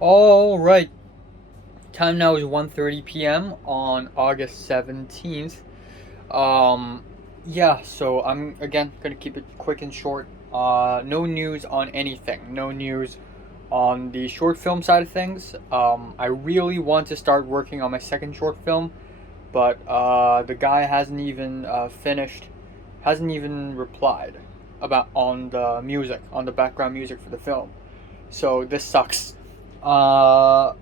All right. Time now is 1:30 p.m. on August 17th. Um yeah, so I'm again going to keep it quick and short. No news on anything. No news on the short film side of things. I really want to start working on my second short film, but the guy hasn't even finished, hasn't even replied about on the music, on the background music for the film. So this sucks. Uh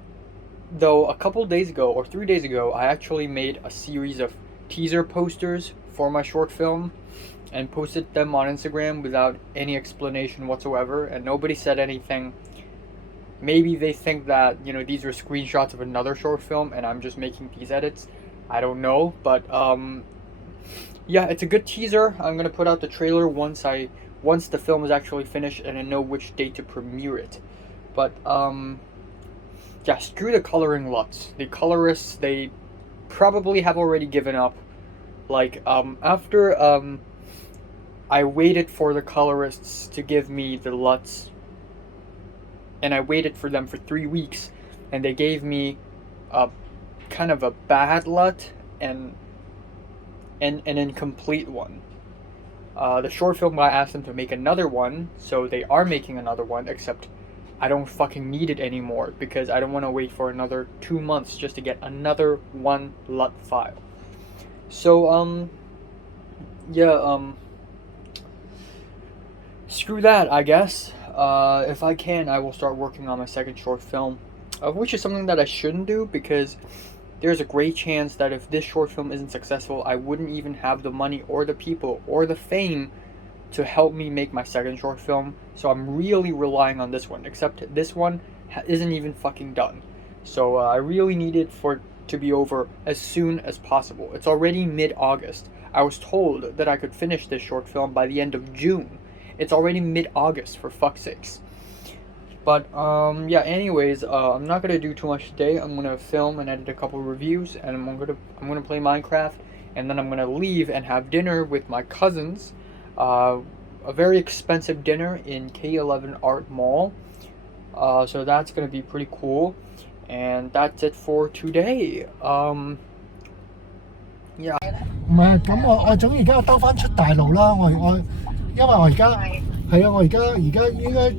Though a couple days ago or 3 days ago, I actually made a series of teaser posters for my short film and posted them on Instagram without any explanation whatsoever, and nobody said anything. Maybe they think that, these are screenshots of another short film and I'm just making these edits. I don't know, but yeah, it's a good teaser. I'm gonna put out the trailer once the film is actually finished and I know which date to premiere it. But yeah, screw the coloring lots. The colorists, they probably have already given up. Like, after I waited for the colorists to give me the LUTs, and I waited for them for 3 weeks, and they gave me a kind of a bad LUT and an incomplete one. The short film, I asked them to make another one, so they are making another one, except I don't fucking need it anymore because I don't want to wait for another 2 months just to get another one LUT file. So, yeah, screw that, I guess. If I can, I will start working on my second short film, which is something that I shouldn't do because there's a great chance that if this short film isn't successful, I wouldn't even have the money or the people or the fame to help me make my second short film. So I'm really relying on this one, except this one isn't even fucking done. So I really need it for to be over as soon as possible. It's already mid-August. I was told that I could finish this short film by the end of June. It's already mid-August, for fuck's sakes. But yeah, anyways, I'm not gonna do too much today. I'm gonna film and edit a couple reviews, and I'm gonna play Minecraft, and then I'm gonna leave and have dinner with my cousins. A very expensive dinner in K11 Art Mall. So that's gonna be pretty cool. And that's it for today. Yeah. 唔係，咁我終於而家兜翻出大陸啦！因為我而家係啊，我而家應該。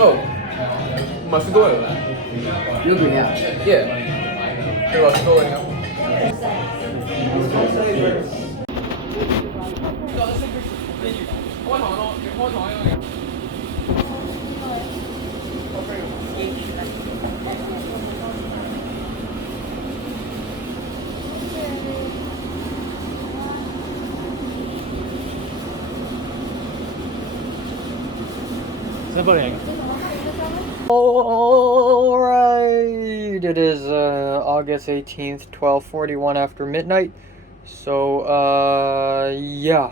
Oh, masih goreng? Yeah. Hey, masih goreng ya? Alright, it is August 18th, 12:41 after midnight. So, yeah,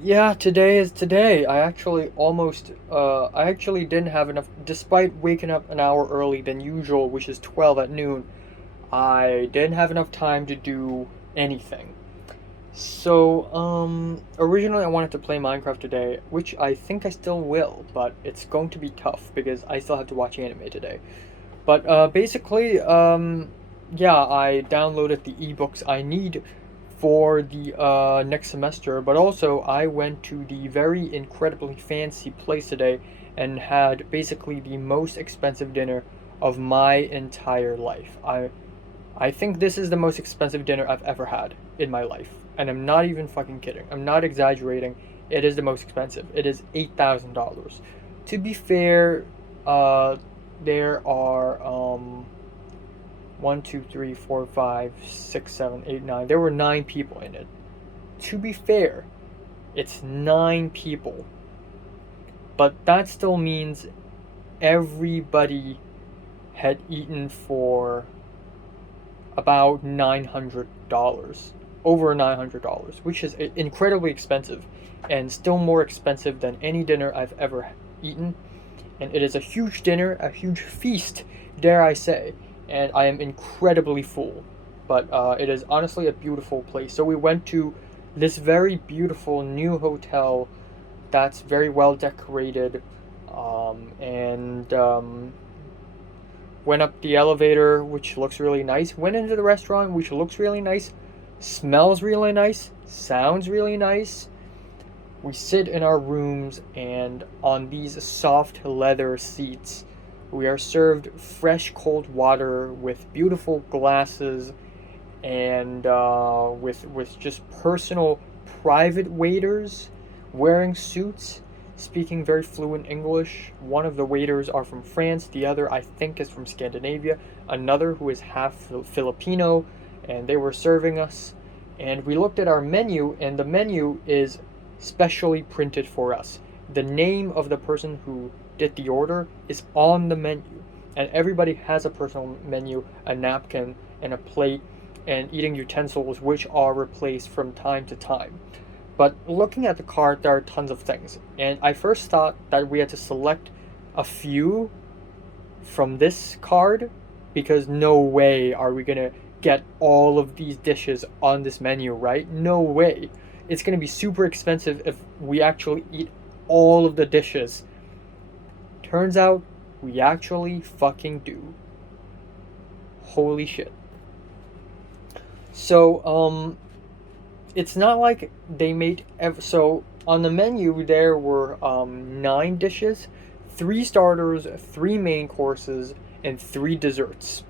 yeah, today is today. I actually didn't have enough, despite waking up an hour early than usual, which is 12 at noon, I didn't have enough time to do anything. So, originally I wanted to play Minecraft today, which I think I still will, but it's going to be tough because I still have to watch anime today. But, basically, yeah, I downloaded the ebooks I need for the next semester. But also, I went to the very incredibly fancy place today and had basically the most expensive dinner of my entire life. I think this is the most expensive dinner I've ever had in my life. And I'm not even fucking kidding. I'm not exaggerating. It is the most expensive. It is $8,000. To be fair, there are 1, 2, 3, 4, 5, 6, 7, 8, 9. There were 9 people in it. To be fair, it's 9 people. But that still means everybody had eaten for about $900, over $900, which is incredibly expensive and still more expensive than any dinner I've ever eaten. And it is a huge dinner, a huge feast, dare I say, and I am incredibly full. But it is honestly a beautiful place. So we went to this very beautiful new hotel that's very well decorated, and went up the elevator, which looks really nice. Went into the restaurant, which looks really nice, smells really nice, sounds really nice. We sit in our rooms, and on these soft leather seats, we are served fresh cold water with beautiful glasses, and with just personal private waiters wearing suits, speaking very fluent English. One of the waiters are from France, the other I think is from Scandinavia, another who is half Filipino, and they were serving us. And we looked at our menu, and the menu is specially printed for us. The name of the person who did the order is on the menu, and everybody has a personal menu, a napkin, and a plate, and eating utensils, which are replaced from time to time. But looking at the card, there are tons of things. And I first thought that we had to select a few from this card, because no way are we going to get all of these dishes on this menu, right? No way. It's going to be super expensive if we actually eat all of the dishes. Turns out we actually fucking do. Holy shit. So, it's not like they made so on the menu there were 9 dishes, 3 starters, 3 main courses, and 3 desserts,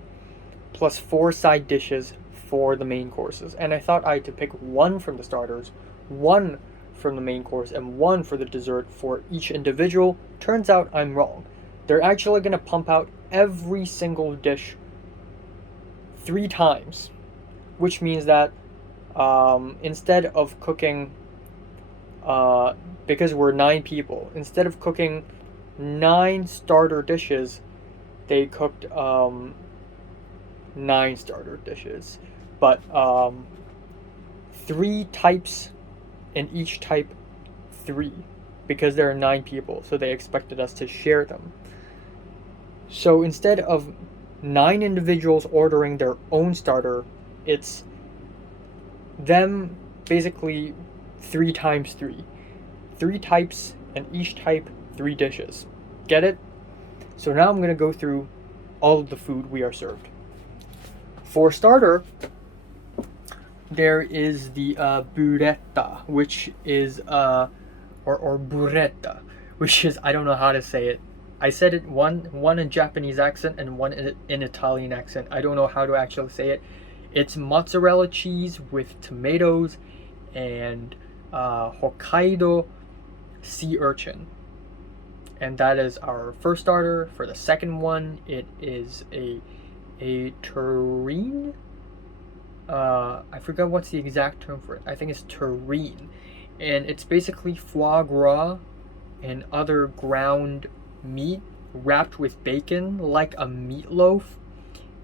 plus 4 side dishes for the main courses. And I thought I had to pick 1 from the starters, 1 from the main course, and 1 for the dessert for each individual. Turns out I'm wrong. They're actually going to pump out every single dish 3 times, which means that instead of cooking, because we're 9 people, instead of cooking 9 starter dishes, they cooked 9 starter dishes, but 3 types, and each type 3, because there are 9 people, so they expected us to share them. So instead of 9 individuals ordering their own starter, it's them basically 3 times 3. 3 types, and each type 3 dishes. Get it? So now I'm going to go through all of the food we are served. For starter, there is the burrata, which is or burretta, which is, I don't know how to say it. I said it one in Japanese accent and one in Italian accent. I don't know how to actually say it. It's mozzarella cheese with tomatoes and Hokkaido sea urchin. And that is our first starter. For the second one, it is a terrine. I forgot what's the exact term for it. I think it's terrine. And it's basically foie gras and other ground meat wrapped with bacon like a meatloaf.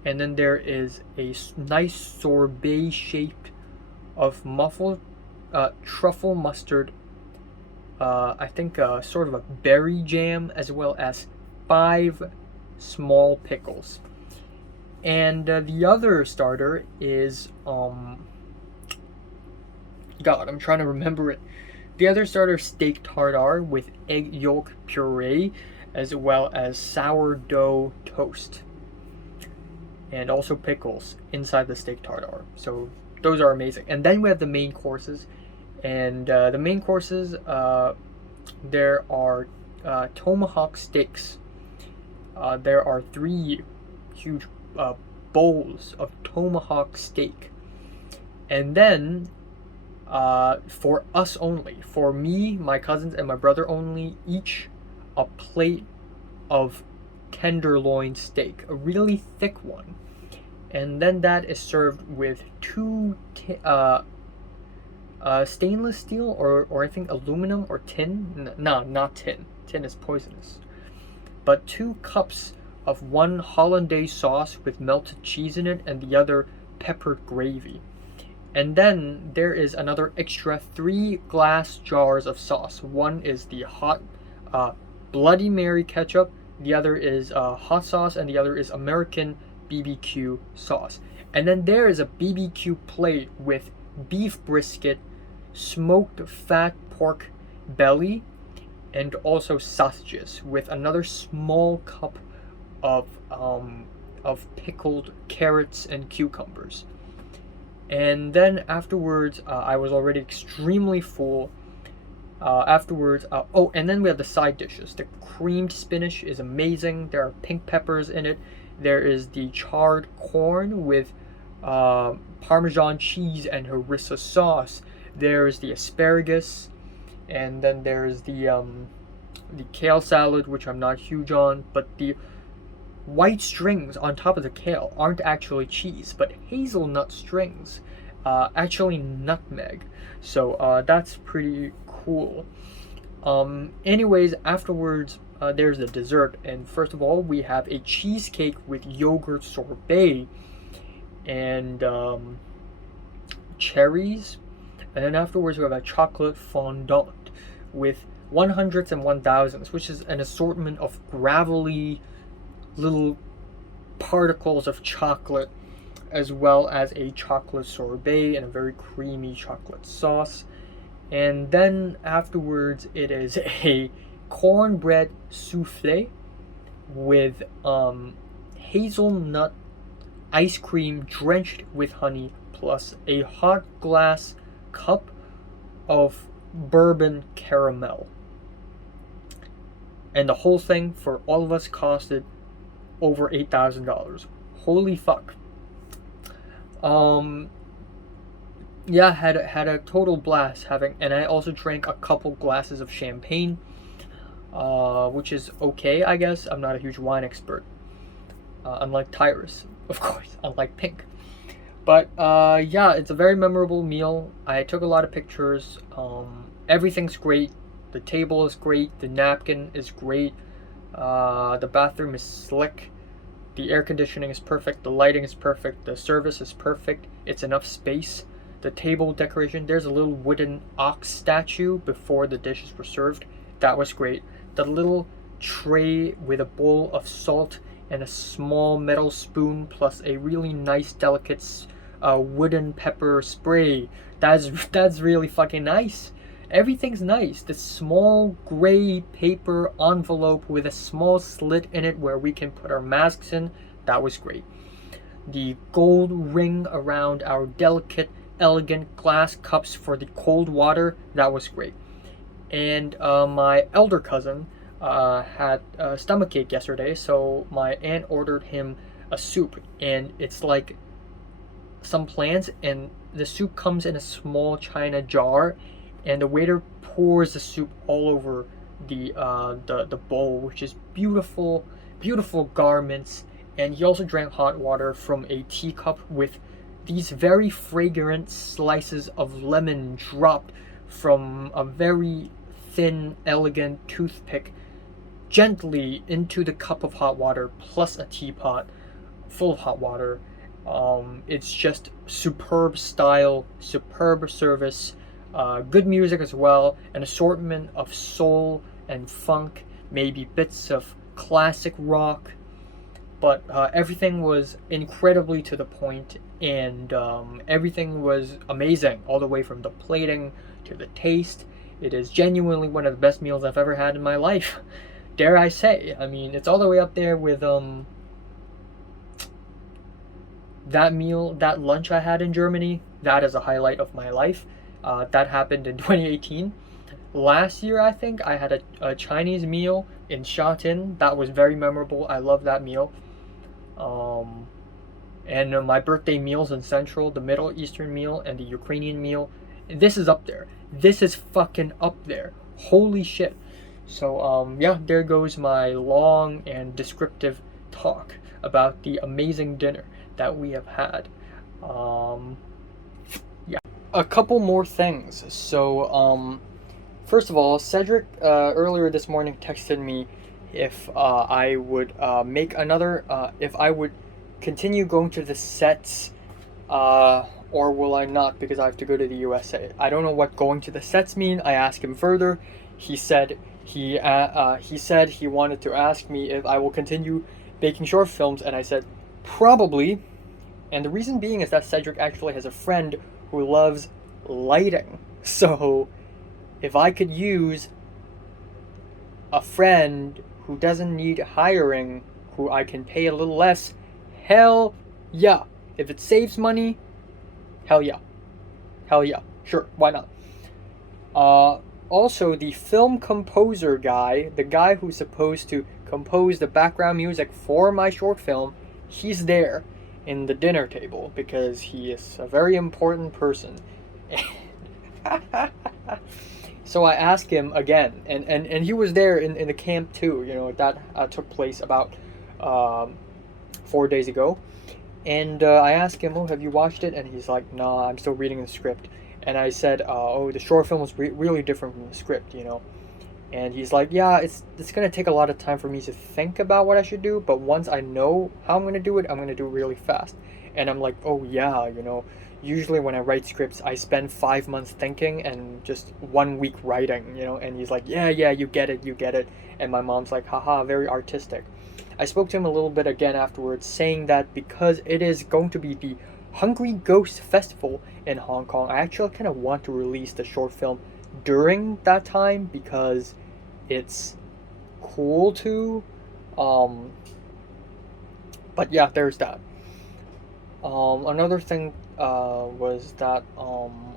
And then there is a nice sorbet shaped of muffled truffle mustard, I think sort of a berry jam, as well as 5 small pickles. And the other starter is, God, I'm trying to remember it. The other starter is steak tartare with egg yolk puree, as well as sourdough toast. And also pickles inside the steak tartare. So those are amazing. And then we have the main courses, and the main courses, there are tomahawk steaks. There are 3 huge bowls of tomahawk steak, and then for us only, for me, my cousins, and my brother only, each a plate of tenderloin steak, a really thick one, and then that is served with 2 stainless steel, or I think aluminum or tin. No, not tin. Tin is poisonous. But 2 cups of one hollandaise sauce with melted cheese in it, and the other peppered gravy. And then there is another extra 3 glass jars of sauce. One is the hot Bloody Mary ketchup, the other is hot sauce, and the other is American BBQ sauce. And then there is a BBQ plate with beef brisket, smoked fat pork belly, and also sausages, with another small cup of pickled carrots and cucumbers. And then afterwards, I was already extremely full. Oh, and then we have the side dishes. The creamed spinach is amazing. There are pink peppers in it. There is the charred corn with Parmesan cheese and harissa sauce. There's the asparagus, and then there's the kale salad, which I'm not huge on, but the white strings on top of the kale aren't actually cheese, but hazelnut strings, actually nutmeg. So that's pretty cool. Anyways, afterwards, there's the dessert, and first of all, we have a cheesecake with yogurt sorbet and cherries, and then afterwards we have a chocolate fondant with 100s and 1000s, which is an assortment of gravelly little particles of chocolate, as well as a chocolate sorbet and a very creamy chocolate sauce. And then afterwards it is a cornbread souffle with hazelnut ice cream drenched with honey, plus a hot glass cup of bourbon caramel. And the whole thing for all of us costed over $8,000. Holy fuck. Yeah, had a total blast having, and I also drank a couple glasses of champagne, which is okay, I guess. I'm not a huge wine expert, unlike Tyrus, of course, unlike Pink. But yeah, it's a very memorable meal. I took a lot of pictures. Everything's great. The table is great. The napkin is great. The bathroom is slick. The air conditioning is perfect. The lighting is perfect. The service is perfect. It's enough space. The table decoration, there's a little wooden ox statue before the dishes were served. That was great. The little tray with a bowl of salt and a small metal spoon, plus a really nice, delicate wooden pepper spray. That's really fucking nice. Everything's nice. The small gray paper envelope with a small slit in it where we can put our masks in, that was great. The gold ring around our delicate, elegant glass cups for the cold water, that was great. And my elder cousin had a stomachache yesterday, so my aunt ordered him a soup, and it's like some plants, and the soup comes in a small china jar, and the waiter pours the soup all over the bowl, which is beautiful, beautiful garments. And he also drank hot water from a teacup with these very fragrant slices of lemon dropped from a very thin, elegant toothpick gently into the cup of hot water, plus a teapot full of hot water. It's just superb style, superb service, good music as well, an assortment of soul and funk, maybe bits of classic rock, but everything was incredibly to the point, and everything was amazing, all the way from the plating to the taste. It is genuinely one of the best meals I've ever had in my life, dare I say. I mean, it's all the way up there with that lunch I had in Germany. that as a highlight of my life. That happened in 2018. Last year, I think, I had a Chinese meal in Shatin. That was very memorable. I love that meal. And my birthday meals in Central, the Middle Eastern meal and the Ukrainian meal, this is up there. This is fucking up there. Holy shit. So, yeah, there goes my long and descriptive talk about the amazing dinner that we have had. Yeah. A couple more things. So, first of all, Cedric earlier this morning texted me if I would if I would continue going to the sets, or will I not because I have to go to the USA. I don't know what going to the sets mean. I asked him further. He said he wanted to ask me if I will continue making short films, and I said probably. And the reason being is that Cedric actually has a friend who loves lighting. So if I could use a friend who doesn't need hiring, who I can pay a little less, hell yeah. If it saves money, hell yeah. Hell yeah. Sure, why not? Also, the film composer guy, the guy who's supposed to compose the background music for my short film, he's there in the dinner table because he is a very important person. So I asked him again, and he was there in the camp too. That took place about 4 days ago. And I asked him, "Oh, have you watched it?" And he's like, "Nah, I'm still reading the script." And I said, "Oh, the short film was really different from the script, you know." And he's like, "Yeah, it's gonna take a lot of time for me to think about what I should do, but once I know how I'm gonna do it, I'm gonna do it really fast." And I'm like, "Oh yeah, usually when I write scripts, I spend 5 months thinking and just 1 week writing, And he's like, "Yeah, you get it, you get it." And my mom's like, "Haha, very artistic." I spoke to him a little bit again afterwards, saying that because it is going to be the Hungry Ghost Festival in Hong Kong, I actually kind of want to release the short film during that time because it's cool to. But yeah, there's that. Another thing was that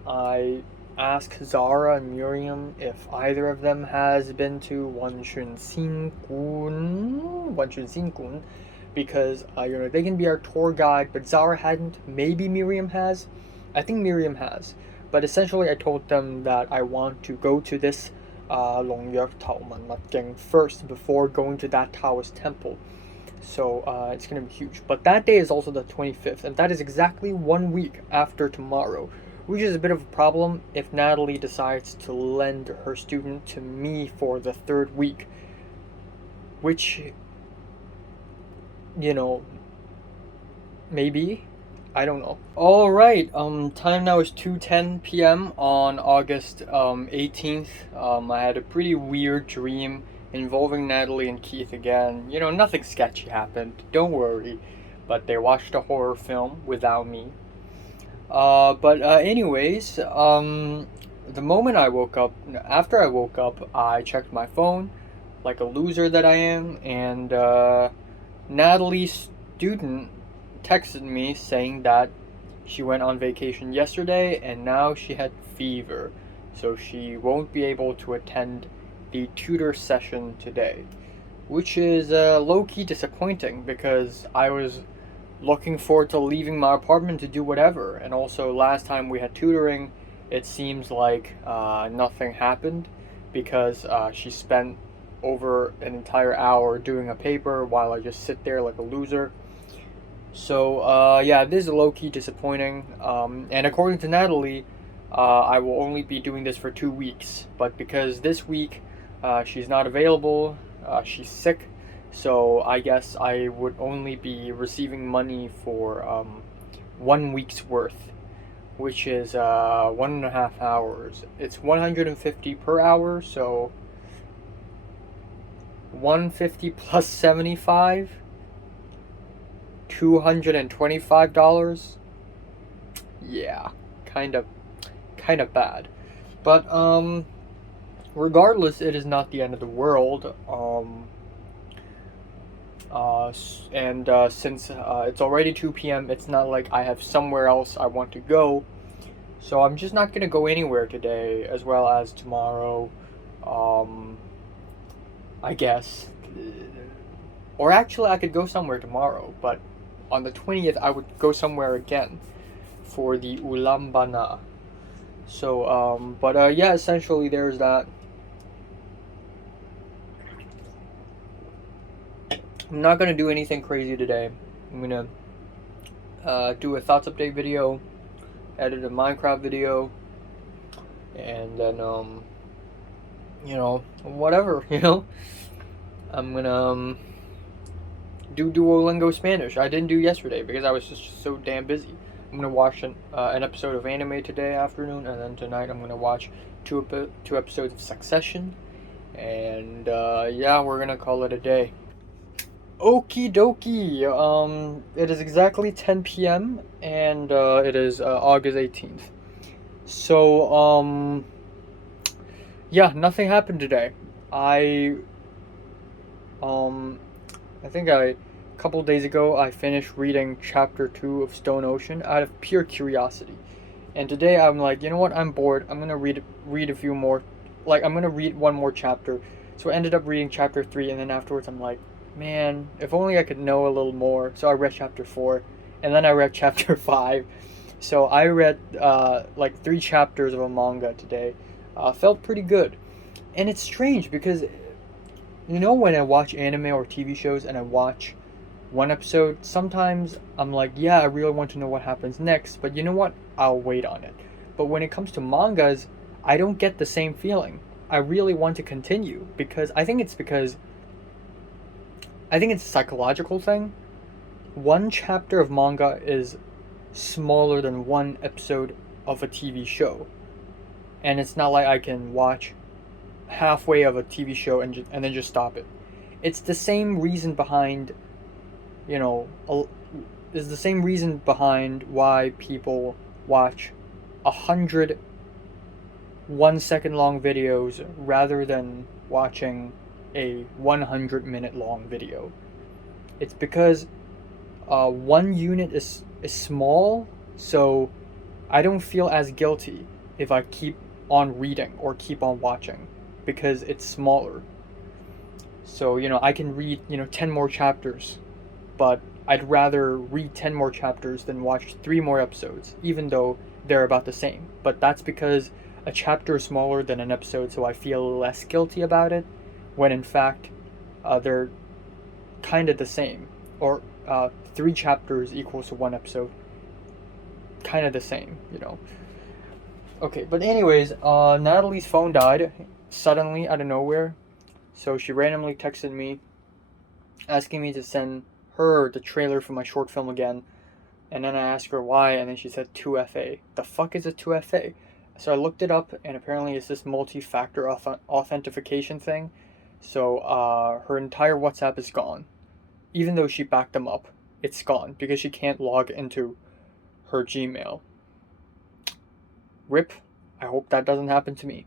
I asked Zara and Miriam if either of them has been to Wanshun Xin Gun, because they can be our tour guide, but Zara hadn't. Maybe Miriam has. I think Miriam has. But essentially, I told them that I want to go to this Long Yak Tao Man Mat Ging first before going to that Taoist temple. So it's going to be huge. But that day is also the 25th, and that is exactly 1 week after tomorrow, which is a bit of a problem if Natalie decides to lend her student to me for the third week. Which, maybe. I don't know. Alright, time now is 2:10 p.m. on August 18th. I had a pretty weird dream involving Natalie and Keith again. Nothing sketchy happened, don't worry. But they watched a horror film without me. But anyways, the moment I woke up, after I woke up, I checked my phone, like a loser that I am, and Natalie's student texted me saying that she went on vacation yesterday and now she had fever, so she won't be able to attend the tutor session today, which is low-key disappointing because I was looking forward to leaving my apartment to do whatever. And also, last time we had tutoring, it seems like nothing happened because she spent over an entire hour doing a paper while I just sit there like a loser. So yeah, this is low-key disappointing. And according to Natalie, I will only be doing this for 2 weeks. But because this week she's not available, she's sick, so I guess I would only be receiving money for 1 week's worth, which is 1.5 hours. It's 150 per hour, so 150 plus 75, $225. Yeah, kind of bad. But regardless, it is not the end of the world. And since it's already 2 p.m., it's not like I have somewhere else I want to go. So I'm just not gonna go anywhere today, as well as tomorrow. Um, I guess. Or actually, I could go somewhere tomorrow, but on the 20th, I would go somewhere again for the Ullambana. So, yeah, essentially, there's that. I'm not gonna do anything crazy today. I'm gonna do a thoughts update video, edit a Minecraft video, and then whatever. I'm gonna do Duolingo Spanish. I didn't do yesterday because I was just so damn busy. I'm gonna watch an episode of anime today afternoon, and then tonight I'm gonna watch two episodes of Succession, and yeah, we're gonna call it a day. Okie dokie. It is exactly 10 p.m. and it is August 18th. So yeah, nothing happened today. I um I think a couple days ago I finished reading chapter 2 of Stone Ocean out of pure curiosity. And today I'm like, you know what? I'm bored. I'm going to read a few more. Like I'm going to read one more chapter. So I ended up reading chapter 3 and then afterwards I'm like, man, if only I could know a little more. So I read chapter 4 and then I read chapter 5. So I read like 3 chapters of a manga today. Felt pretty good. And it's strange because when I watch anime or TV shows and I watch one episode, sometimes I'm like, yeah, I really want to know what happens next, but you know what? I'll wait on it. But when it comes to mangas, I don't get the same feeling. I really want to continue because I think it's a psychological thing. One chapter of manga is smaller than one episode of a TV show. And it's not like I can watch halfway of a TV show and then just stop it. It's the same reason behind, is the same reason behind why people watch 100 1 second long videos rather than watching a 100-minute long video. It's because one unit is small, so I don't feel as guilty if I keep on reading or keep on watching because it's smaller. So, I can read, 10 more chapters, but I'd rather read 10 more chapters than watch 3 more episodes, even though they're about the same. But that's because a chapter is smaller than an episode, so I feel less guilty about it, when in fact, they're kind of the same. Or 3 chapters equals to 1 episode. Kind of the same. Okay, but anyways, Natalie's phone died suddenly out of nowhere. So she randomly texted me asking me to send her the trailer for my short film again. And then I asked her why, and then she said 2FA. The fuck is a 2FA? So I looked it up, and apparently it's this multi-factor authentication thing. So her entire WhatsApp is gone. Even though she backed them up, it's gone because she can't log into her Gmail. RIP. I hope that doesn't happen to me.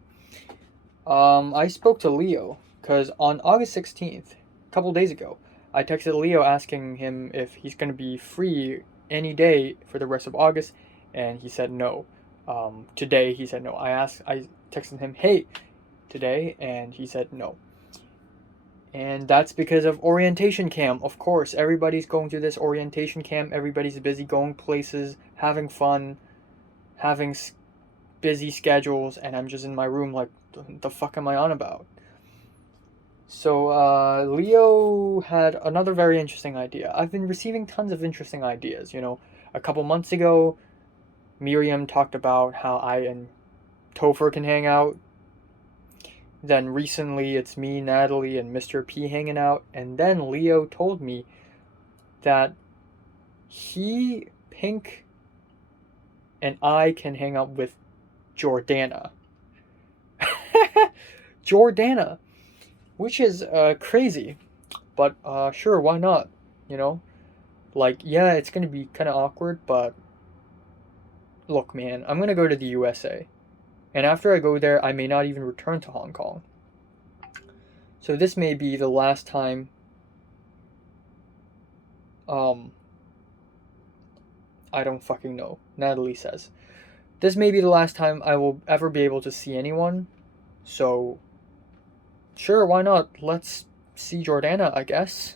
I spoke to Leo because on August 16th, a couple days ago, I texted Leo asking him if he's going to be free any day for the rest of August, and he said no. Today, he said no. I texted him, hey, today, and he said no. And that's because of orientation camp. Of course, everybody's going through this orientation camp. Everybody's busy going places, having fun, having busy schedules, and I'm just in my room like, the fuck am I on about? So Leo had another very interesting idea. I've been receiving tons of interesting ideas. A couple months ago, Miriam talked about how I and Topher can hang out. Then recently, it's me, Natalie, and Mr. P hanging out. And then Leo told me that he, Pink, and I can hang out with Jordana. Jordana, which is crazy, but sure, why not? Like, yeah, it's gonna be kind of awkward, but look, man, I'm gonna go to the USA, and after I go there, I may not even return to Hong Kong. So this may be the last time. I don't fucking know. Natalie says. this may be the last time I will ever be able to see anyone. So, sure, why not? Let's see Jordana, I guess.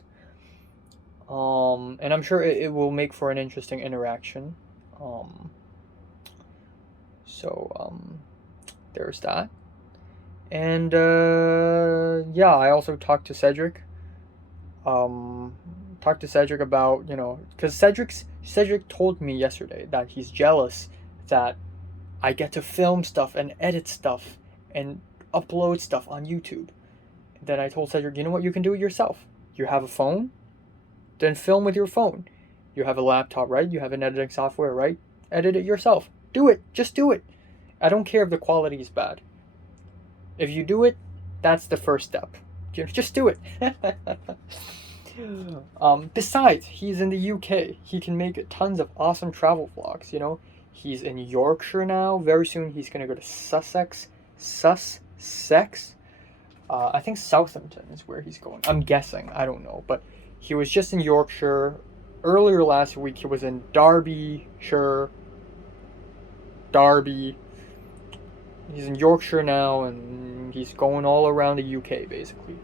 And I'm sure it will make for an interesting interaction. Um, so, there's that. And, yeah, I also talked to Cedric. Talked to Cedric about, because Cedric told me yesterday that he's jealous that I get to film stuff and edit stuff and upload stuff on YouTube. Then I told Cedric, you know what, you can do it yourself. You have a phone, then film with your phone. You have a laptop, right? You have an editing software, right? Edit it yourself. Do it. Just do it. I don't care if the quality is bad. If you do it, that's the first step. Just do it. Besides, he's in the UK. He can make tons of awesome travel vlogs, He's in Yorkshire now. Very soon he's going to go to Sussex. I think Southampton is where he's going. I'm guessing. I don't know. But he was just in Yorkshire. Earlier last week he was in Derbyshire. Derby. He's in Yorkshire now, and he's going all around the UK, basically.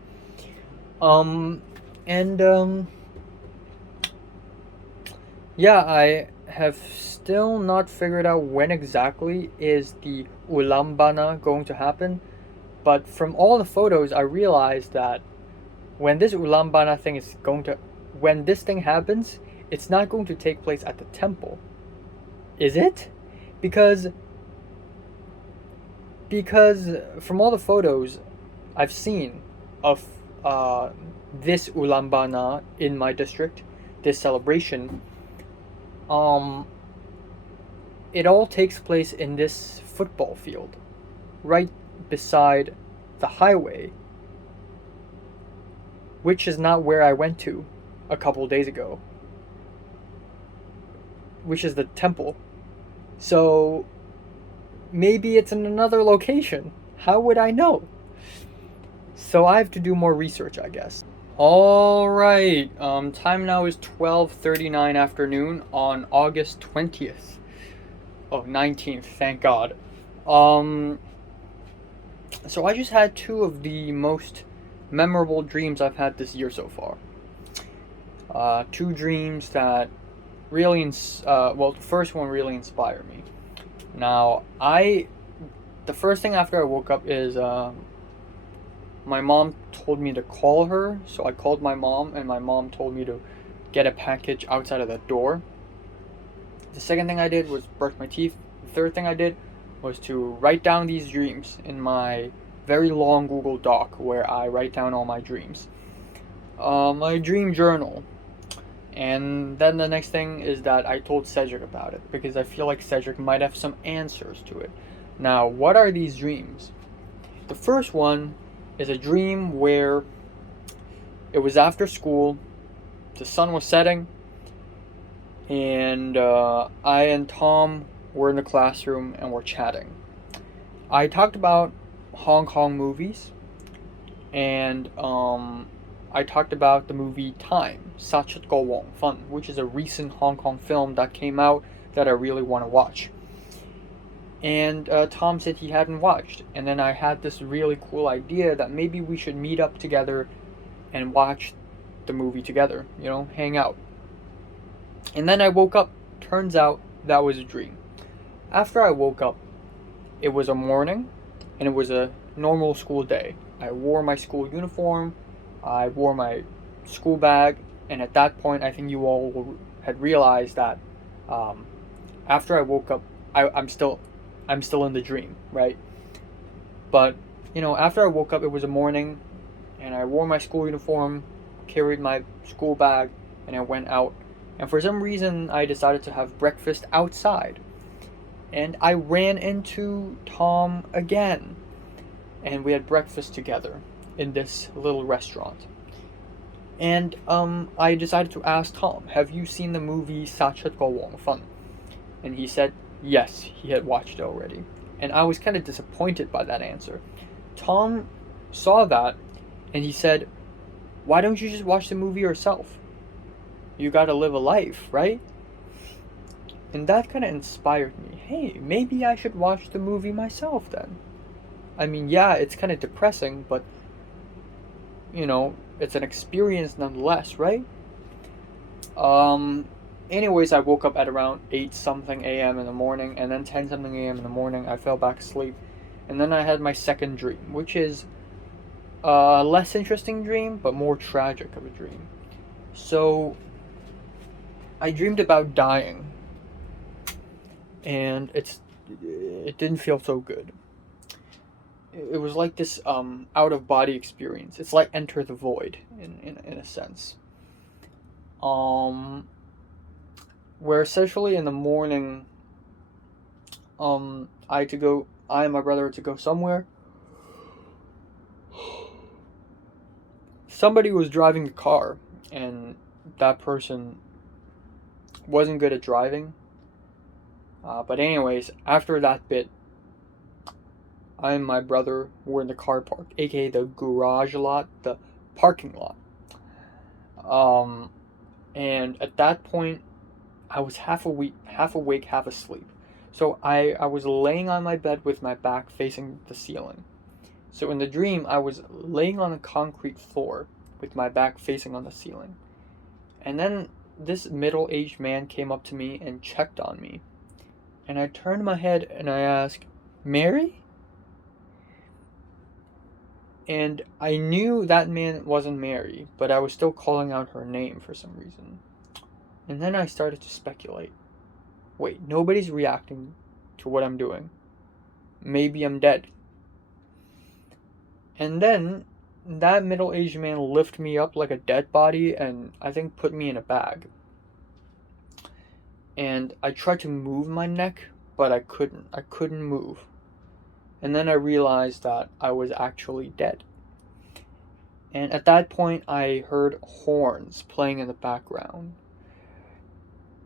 Yeah, I have still not figured out when exactly is the Ullambana going to happen, but from all the photos, I realized that when this Ullambana thing when this thing happens, it's not going to take place at the temple. Is it? Because from all the photos I've seen of this Ullambana in my district, this celebration, it all takes place in this football field, right beside the highway, which is not where I went to a couple days ago, which is the temple. So maybe it's in another location. How would I know? So I have to do more research, I guess. All right. Time now is 12:39 afternoon on August 20th. Oh, 19th, thank God. So I just had two of the most memorable dreams I've had this year so far. Two dreams that really, the first one really inspired me. Now, the first thing after I woke up is, my mom told me to call her, so I called my mom, and my mom told me to get a package outside of the door. The second thing I did was brush my teeth. The third thing I did was to write down these dreams in my very long Google Doc where I write down all my dreams. My dream journal. And then the next thing is that I told Cedric about it because I feel like Cedric might have some answers to it. Now, what are these dreams? The first one is a dream where it was after school, the sun was setting, and I and Tom were in the classroom and we're chatting. I talked about Hong Kong movies, and I talked about the movie Time, Sachet Go Wong Fun, which is a recent Hong Kong film that came out that I really want to watch. And Tom said he hadn't watched, and then I had this really cool idea that maybe we should meet up together and watch the movie together, hang out. And then I woke up. Turns out that was a dream. After I woke up, it was a morning, and it was a normal school day. I wore my school uniform, I wore my school bag, and at that point, I think you all had realized that after I woke up, I'm still in the dream, right? But after I woke up, it was a morning, and I wore my school uniform, carried my school bag, and I went out. And for some reason, I decided to have breakfast outside. And I ran into Tom again. And we had breakfast together in this little restaurant. And I decided to ask Tom, have you seen the movie Sachet Go Wong Fun? And he said, yes, he had watched it already. And I was kind of disappointed by that answer. Tom saw that, and he said, why don't you just watch the movie yourself? You gotta live a life, right? And that kind of inspired me. Hey, maybe I should watch the movie myself then. I mean, yeah, it's kind of depressing, but it's an experience nonetheless, right? Um, Anyways, I woke up at around 8 something a.m. in the morning, and then 10 something a.m. in the morning, I fell back asleep. And then I had my second dream, which is a less interesting dream, but more tragic of a dream. So, I dreamed about dying, and it didn't feel so good. It was like this out of body experience. It's like Enter the Void in a sense. Um, where essentially in the morning, I and my brother had to go somewhere. Somebody was driving the car, and that person wasn't good at driving. But anyways, after that bit, I and my brother were in the car park, aka the garage lot, the parking lot. And at that point, I was half awake, half asleep. So I was laying on my bed with my back facing the ceiling. So in the dream, I was laying on a concrete floor with my back facing on the ceiling. And then this middle-aged man came up to me and checked on me. And I turned my head and I asked, "Mary?" And I knew that man wasn't Mary, but I was still calling out her name for some reason. And then I started to speculate. Wait, nobody's reacting to what I'm doing. Maybe I'm dead. And then that middle-aged man lifted me up like a dead body and I think put me in a bag. And I tried to move my neck, but I couldn't. I couldn't move. And then I realized that I was actually dead. And at that point, I heard horns playing in the background.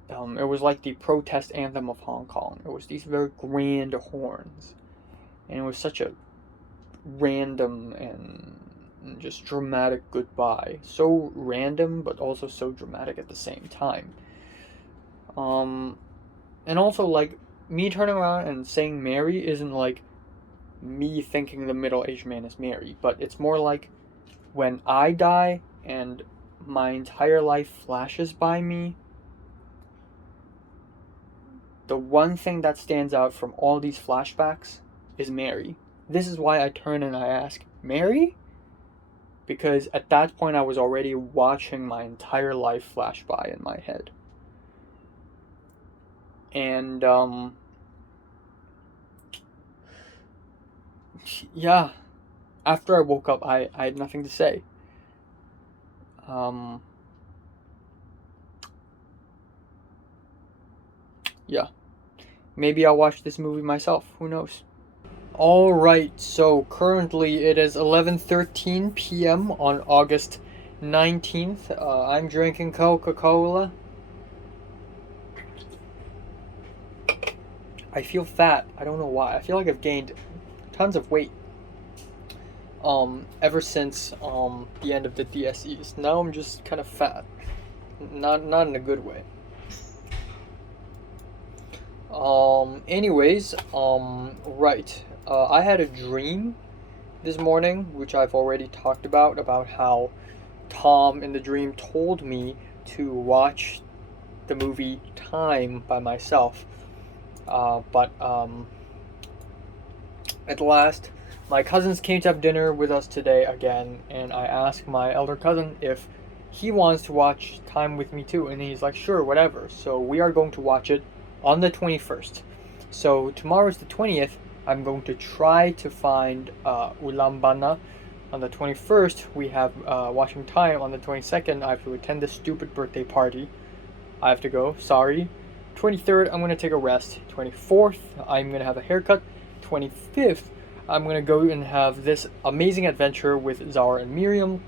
It was like the protest anthem of Hong Kong. It was these very grand horns. And it was such a random and just dramatic goodbye. So random, but also so dramatic at the same time. And also, like, me turning around and saying Mary isn't like me thinking the middle-aged man is Mary, but it's more like when I die and my entire life flashes by me, the one thing that stands out from all these flashbacks is Mary. This is why I turn and I ask, "Mary?" Because at that point I was already watching my entire life flash by in my head. And, yeah, after I woke up, I had nothing to say. Yeah, maybe I'll watch this movie myself, who knows. Alright, so currently it is 11:13 p.m. on August 19th. I'm drinking Coca-Cola. I feel fat. I don't know why. I feel like I've gained tons of weight. Ever since the end of the DSEs. Now I'm just kind of fat. Not in a good way. Anyways, right. I had a dream this morning, which I've already talked about how Tom in the dream told me to watch the movie Time by myself. But at last, my cousins came to have dinner with us today again, and I asked my elder cousin if he wants to watch Time with me too, and he's like, "Sure, whatever." So we are going to watch it on the 21st. So tomorrow's the 20th. I'm going to try to find Ullambana. On the 21st, we have watching Time. On the 22nd, I have to attend this stupid birthday party. I have to go, sorry. 23rd, I'm going to take a rest. 24th, I'm going to have a haircut. 25th, I'm going to go and have this amazing adventure with Zara and Miriam.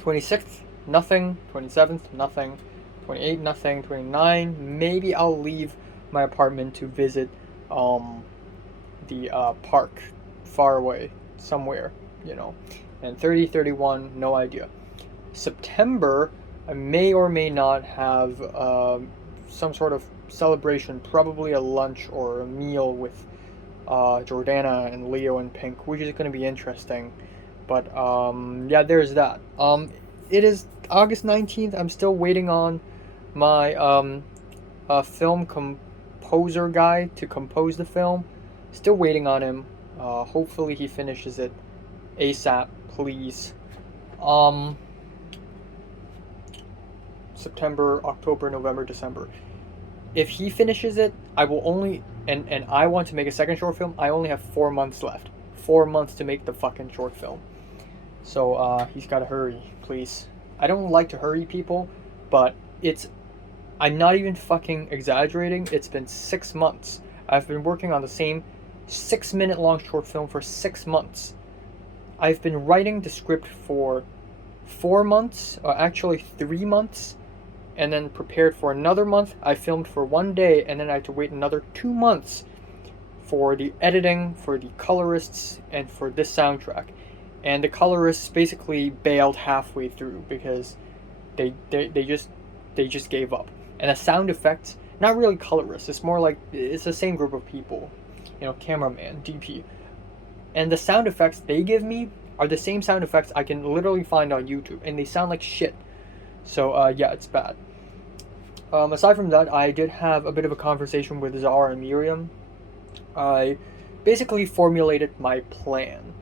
26th, nothing. 27th, nothing. 28th, nothing. 29th, maybe I'll leave my apartment to visit the park far away somewhere, And 30, 31, no idea. September, I may or may not have some sort of celebration, probably a lunch or a meal with Jordana and Leo and Pink, which is going to be interesting. But yeah, there's that. It is August 19th. I'm still waiting on my film composer guy to compose the film. Still waiting on him. Hopefully he finishes it ASAP, please. Um, September, October, November, December. If he finishes it, I will only and I want to make a second short film. I only have 4 months left. 4 months to make the fucking short film. So he's gotta hurry, please. I don't like to hurry people, but I'm not even fucking exaggerating. It's been 6 months. I've been working on the same 6 minute long short film for 6 months. I've been writing the script for 4 months, or actually 3 months, and then prepared for another month. I filmed for one day, and then I had to wait another 2 months for the editing, for the colorists, and for this soundtrack. And the colorists basically bailed halfway through because they just gave up. And the sound effects, not really colorists, it's more like it's the same group of people, cameraman, DP. And the sound effects they give me are the same sound effects I can literally find on YouTube, and they sound like shit. So yeah, it's bad. Aside from that, I did have a bit of a conversation with Zara and Miriam. I basically formulated my plan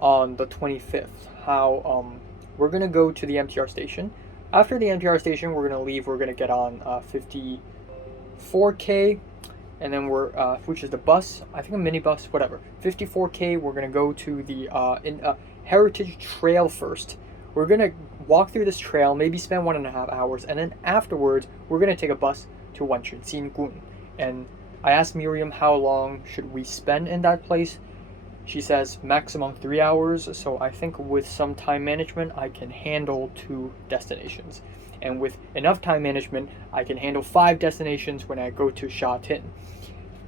on the 25th. How we're gonna go to the MTR station. After the MTR station, we're gonna leave. We're gonna get on 54K, and then which is the bus. I think a minibus, whatever. 54K. We're gonna go to the Heritage Trail first. We're gonna walk through this trail, maybe spend 1.5 hours, and then afterwards, we're gonna take a bus to Wanchun And I asked Miriam how long should we spend in that place. She says maximum 3 hours, so I think with some time management, I can handle 2 destinations. And with enough time management, I can handle 5 destinations when I go to Sha Tin.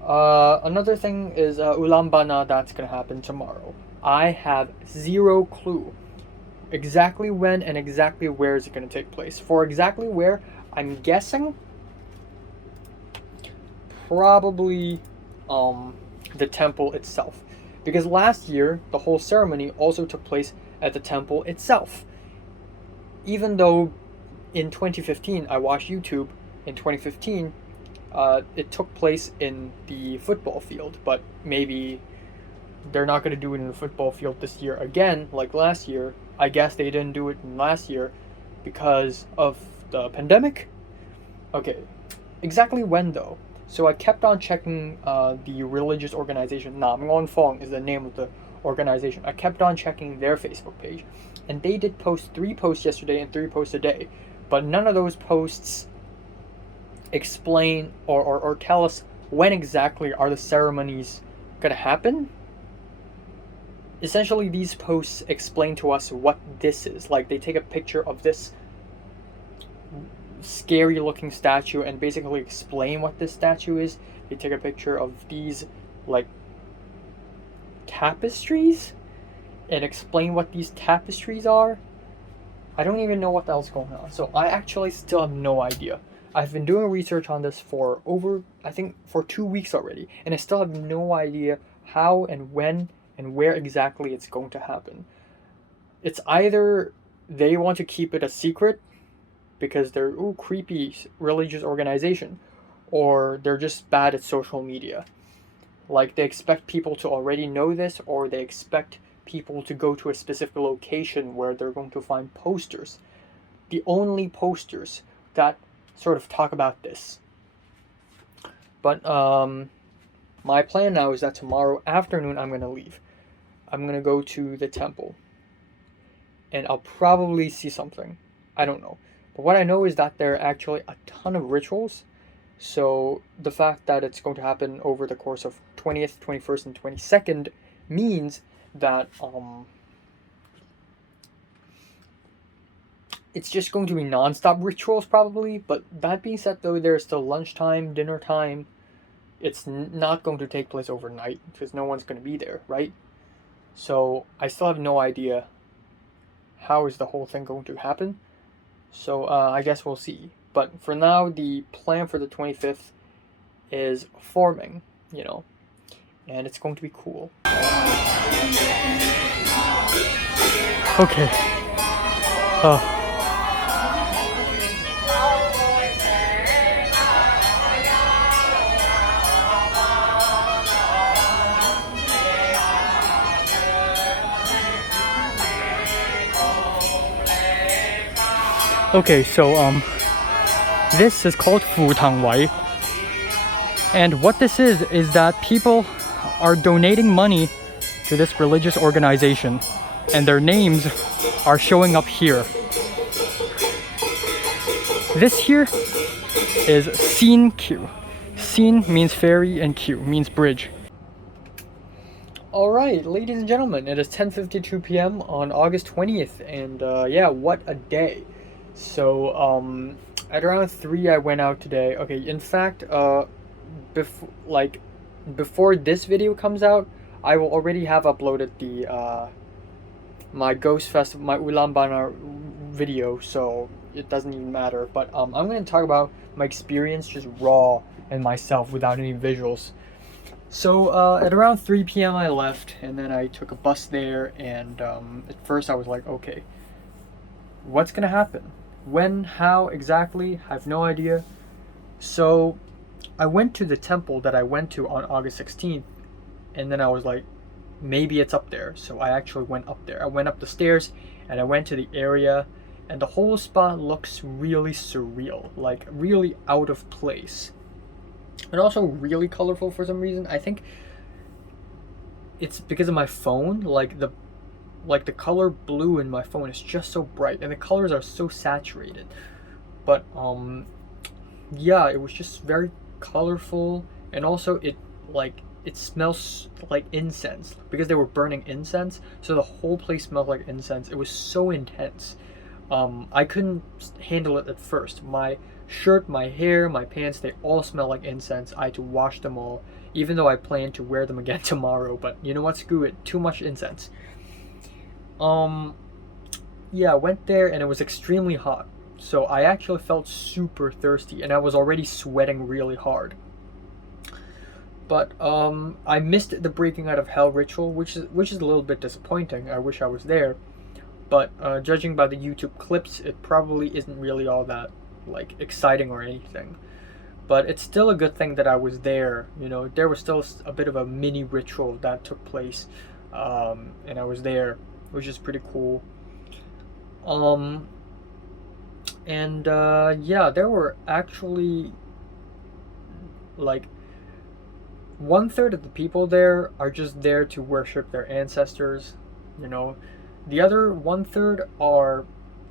Another thing is Ullambana, that's going to happen tomorrow. I have 0 clue exactly when and exactly where is it going to take place. For exactly where, I'm guessing probably the temple itself. Because last year, the whole ceremony also took place at the temple itself. Even though in 2015, I watched YouTube, in 2015, it took place in the football field, but maybe they're not going to do it in the football field this year again, like last year. I guess they didn't do it in last year because of the pandemic. Okay, exactly when though? So I kept on checking the religious organization. Nam Ngon Fong is the name of the organization. I kept on checking their Facebook page, and they did post 3 posts yesterday and 3 posts today, but none of those posts explain or tell us when exactly are the ceremonies gonna happen. Essentially, these posts explain to us what this is. Like, they take a picture of this scary looking statue and basically explain what this statue is. They take a picture of these like tapestries and explain what these tapestries are. I don't even know what the hell's going on. So I actually still have no idea. I've been doing research on this for I think for 2 weeks already, and I still have no idea how and when and where exactly it's going to happen. It's either they want to keep it a secret because they're creepy religious organization, or they're just bad at social media. Like, they expect people to already know this, or they expect people to go to a specific location where they're going to find posters. The only posters that sort of talk about this. But my plan now is that tomorrow afternoon I'm going to leave. I'm going to go to the temple. And I'll probably see something. I don't know. But what I know is that there are actually a ton of rituals. So the fact that it's going to happen over the course of 20th, 21st, and 22nd means that it's just going to be non-stop rituals probably. But that being said, though, there's still lunchtime, dinner time. It's not going to take place overnight because no one's going to be there, right? So I still have no idea how is the whole thing going to happen. So I guess we'll see. But for now, the plan for the 25th is forming, you know, and it's going to be cool. Okay. Okay, so this is called Fu Tang Wai. And what this is that people are donating money to this religious organization, and their names are showing up here. This here is Xin Q. Xin means ferry and Q means bridge. Alright, ladies and gentlemen, it is 10:52 p.m. on August 20th, and yeah, what a day. So, at around 3 I went out today. Okay, in fact, before this video comes out, I will already have uploaded the my Ghost Festival, my Ullambana video, so it doesn't even matter. But I'm going to talk about my experience just raw and myself without any visuals. So at around 3 p.m. I left, and then I took a bus there, and at first I was like, okay, what's gonna happen? When, how exactly? I have no idea. So I went to the temple that I went to on August 16th, and then I was like, maybe it's up there. So I actually went up there. I went up the stairs, and I went to the area, and the whole spot looks really surreal, like really out of place. And also really colorful for some reason. I think it's because of my phone. Like the color blue in my phone is just so bright, and the colors are so saturated. But yeah, it was just very colorful, and also it smells like incense because they were burning incense. So the whole place smelled like incense. It was so intense. I couldn't handle it at first. My shirt, my hair, my pants, they all smell like incense. I had to wash them all, even though I plan to wear them again tomorrow. But you know what? Screw it. Too much incense. Yeah, I went there and it was extremely hot. So I actually felt super thirsty, and I was already sweating really hard. But I missed the breaking out of hell ritual, which is a little bit disappointing. I wish I was there. But judging by the YouTube clips, it probably isn't really all that like exciting or anything. But it's still a good thing that I was there. You know, there was still a bit of a mini ritual that took place, and I was there, which is pretty cool. And yeah, there were actually like 1/3 of the people there are just there to worship their ancestors. You know, the other 1/3 are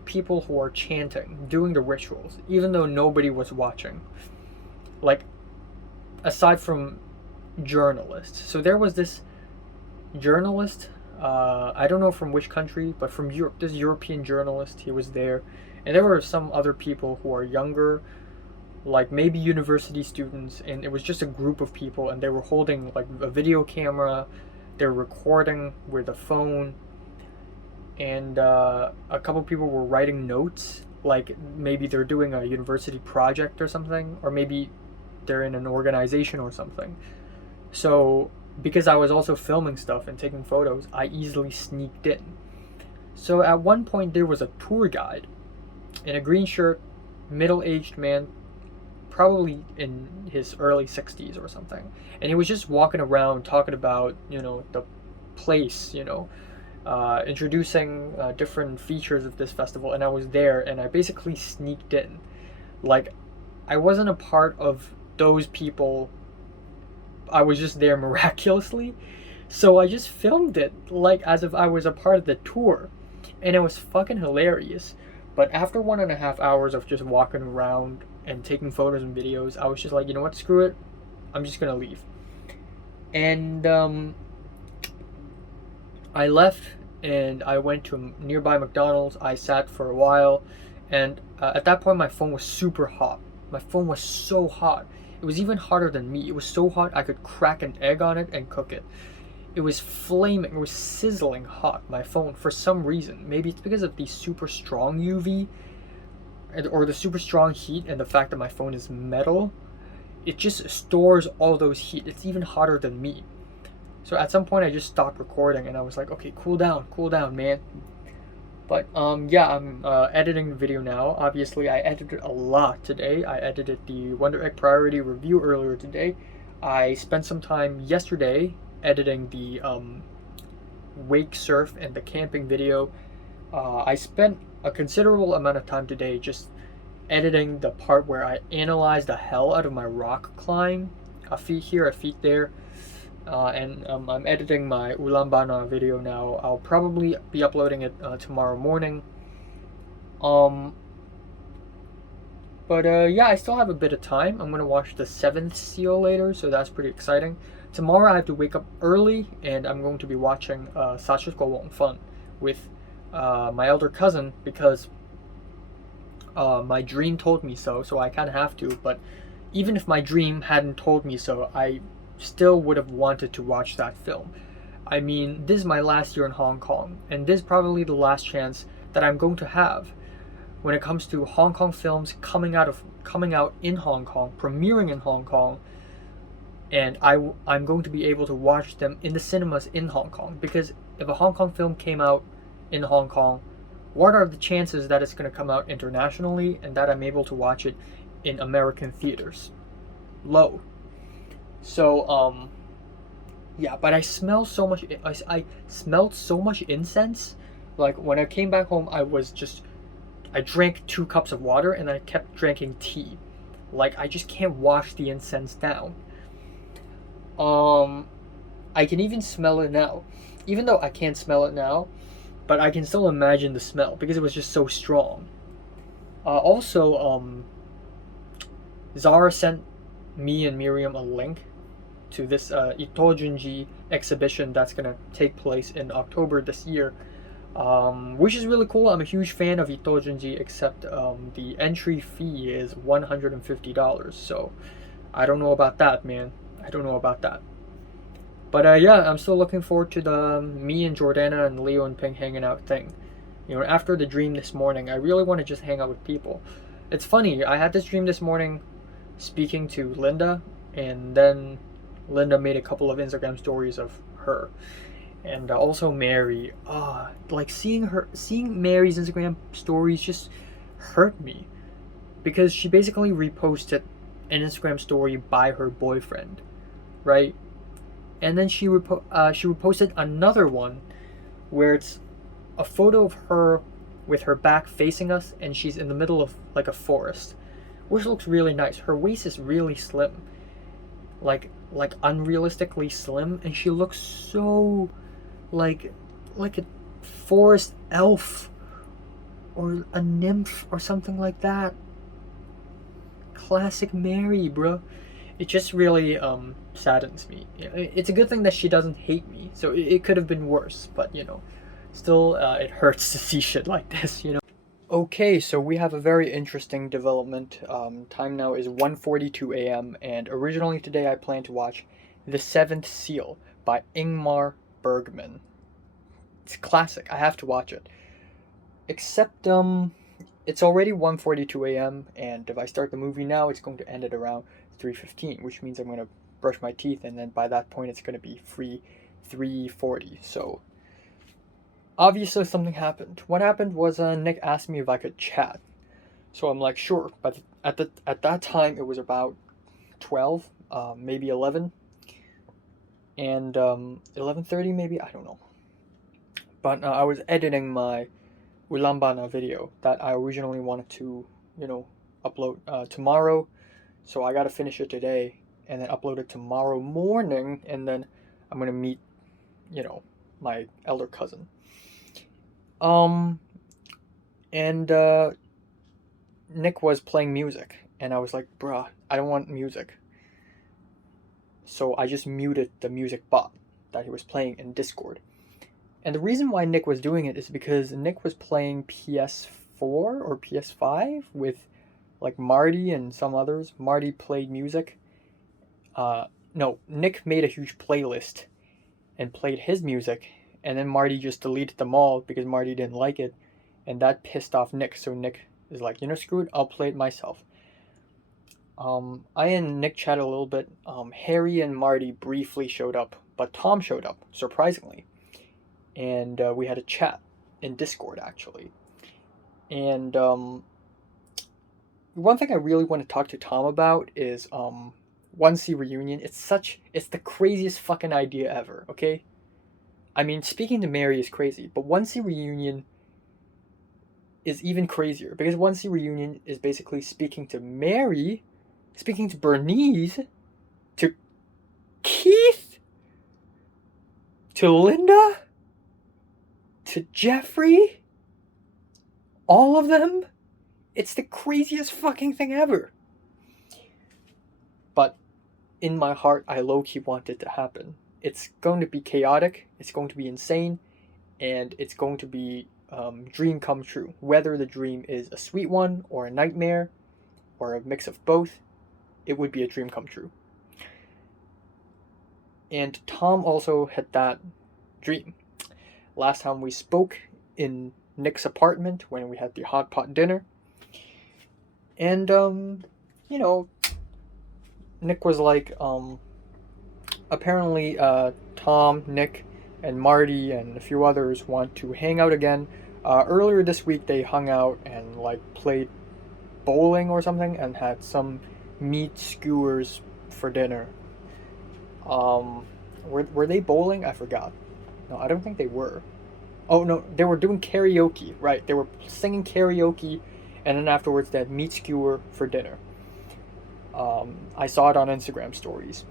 people who are chanting, doing the rituals, even though nobody was watching. Like, aside from journalists. So there was this journalist, I don't know from which country, but from Europe, this European journalist, he was there. And there were some other people who are younger, like maybe university students, and it was just a group of people, and they were holding like a video camera, they were recording with a phone, and a couple people were writing notes, like maybe they're doing a university project or something, or maybe they're in an organization or something. So because I was also filming stuff and taking photos, I easily sneaked in. So at one point there was a tour guide in a green shirt, middle-aged man, probably in his early 60s or something, and he was just walking around talking about, you know, the place, you know, introducing different features of this festival. And I was there, and I basically sneaked in. Like, I wasn't a part of those people, I was just there miraculously. So I just filmed it like as if I was a part of the tour, and it was fucking hilarious. But after 1.5 hours of just walking around and taking photos and videos, I was just like, you know what, screw it, I'm just gonna leave. And I left, and I went to a nearby McDonald's. I sat for a while, and at that point my phone was super hot. My phone was so hot. It was even hotter than me. It was so hot I could crack an egg on it and cook it. It was flaming, it was sizzling hot, my phone, for some reason. Maybe it's because of the super strong UV. or the super strong heat, and the fact that my phone is metal, it just stores all those heat. It's even hotter than me. So at some point I just stopped recording and I was like, okay, cool down, man. But yeah, I'm editing the video now. Obviously, I edited a lot today. I edited the Wonder Egg Priority review earlier today. I spent some time yesterday editing the wake surf and the camping video. I spent a considerable amount of time today just editing the part where I analyzed the hell out of my rock climb. A feet here, a feet there. And I'm editing my Ullambana video now. I'll probably be uploading it tomorrow morning. Yeah, I still have a bit of time. I'm gonna watch the 7th seal later, so that's pretty exciting. Tomorrow I have to wake up early, and I'm going to be watching Fun with my elder cousin because my dream told me so. So I kind of have to. But even if my dream hadn't told me so, I still would have wanted to watch that film. I mean, this is my last year in Hong Kong, and this is probably the last chance that I'm going to have when it comes to Hong Kong films coming out in Hong Kong, premiering in Hong Kong, and I'm going to be able to watch them in the cinemas in Hong Kong. Because if a Hong Kong film came out in Hong Kong, what are the chances that it's going to come out internationally and that I'm able to watch it in American theaters? Low. So yeah, but I smell so much. I smelled so much incense. Like when I came back home, I drank 2 cups of water and I kept drinking tea. Like I just can't wash the incense down. I can even smell it now, even though I can't smell it now, but I can still imagine the smell because it was just so strong. Also, Zara sent me and Miriam a link to this Itojunji exhibition that's gonna take place in October this year, which is really cool. I'm a huge fan of Itojunji, except the entry fee is $150. So I don't know about that, man. I don't know about that. But yeah, I'm still looking forward to the me and Jordana and Leo and Ping hanging out thing. You know, after the dream this morning, I really want to just hang out with people. It's funny, I had this dream this morning speaking to Linda, and then Linda made a couple of Instagram stories of her. And also Mary. Like seeing Mary's Instagram stories just hurt me. Because she basically reposted an Instagram story by her boyfriend, right? And then she reposted another one where it's a photo of her with her back facing us, and she's in the middle of like a forest, which looks really nice. Her waist is really slim, like unrealistically slim, and she looks so like a forest elf or a nymph or something like that. Classic Mary, bro. It just really saddens me. It's a good thing that she doesn't hate me, so it could have been worse, but you know, still it hurts to see shit like this, you know. Okay, so we have a very interesting development. Time now is 1:42 a.m. and originally today I planned to watch The Seventh Seal by Ingmar Bergman. It's classic. I have to watch it. Except it's already 1:42 a.m. and if I start the movie now, it's going to end at around 3:15, which means I'm going to brush my teeth, and then by that point it's going to be 3:40. So obviously something happened. What happened was Nick asked me if I could chat. So I'm like, sure. But at that time it was about 12, maybe 11, and 11:30 maybe, I don't know. But I was editing my Ullambana video that I originally wanted to, you know, upload tomorrow. So I gotta finish it today and then upload it tomorrow morning, and then I'm gonna meet, you know, my elder cousin. And Nick was playing music, and I was like, bruh, I don't want music. So I just muted the music bot that he was playing in Discord. And the reason why Nick was doing it is because Nick was playing PS4 or PS5 with like Marty and some others. Marty played music. No, Nick made a huge playlist and played his music, and then Marty just deleted them all because Marty didn't like it, and that pissed off Nick. So Nick is like, screw it, I'll play it myself. I and Nick chatted a little bit. Harry and Marty briefly showed up, but Tom showed up, surprisingly. And we had a chat in Discord, actually. And one thing I really want to talk to Tom about is 1C reunion. It's the craziest fucking idea ever, okay? I mean, speaking to Mary is crazy, but 1C reunion is even crazier because 1C reunion is basically speaking to Mary, speaking to Bernice, to Keith, to Linda, to Jeffrey, all of them. It's the craziest fucking thing ever. But in my heart, I low-key want it to happen. It's going to be chaotic, it's going to be insane, and it's going to be dream come true. Whether the dream is a sweet one or a nightmare or a mix of both, it would be a dream come true. And Tom also had that dream. Last time we spoke in Nick's apartment when we had the hot pot dinner. And, Nick was like, apparently Tom, Nick, and Marty and a few others want to hang out again. Earlier this week they hung out and like played bowling or something and had some meat skewers for dinner. Were they bowling? I forgot. No, I don't think they were. Oh no, they were doing karaoke, right? They were singing karaoke, and then afterwards they had meat skewer for dinner. I saw it on Instagram stories.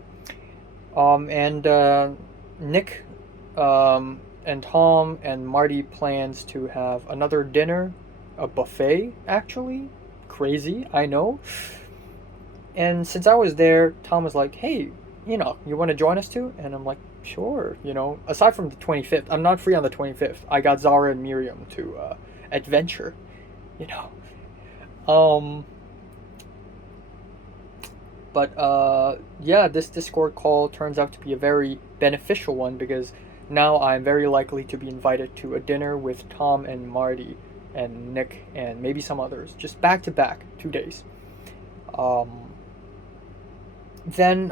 And Nick and Tom and Marty plans to have another dinner, a buffet, actually. Crazy, I know. And since I was there, Tom was like, hey, you want to join us too? And I'm like, sure, aside from the 25th, I'm not free on the 25th. I got Zara and Miriam to adventure, But yeah, this Discord call turns out to be a very beneficial one because now I'm very likely to be invited to a dinner with Tom and Marty and Nick and maybe some others, just back to back, 2 days. Then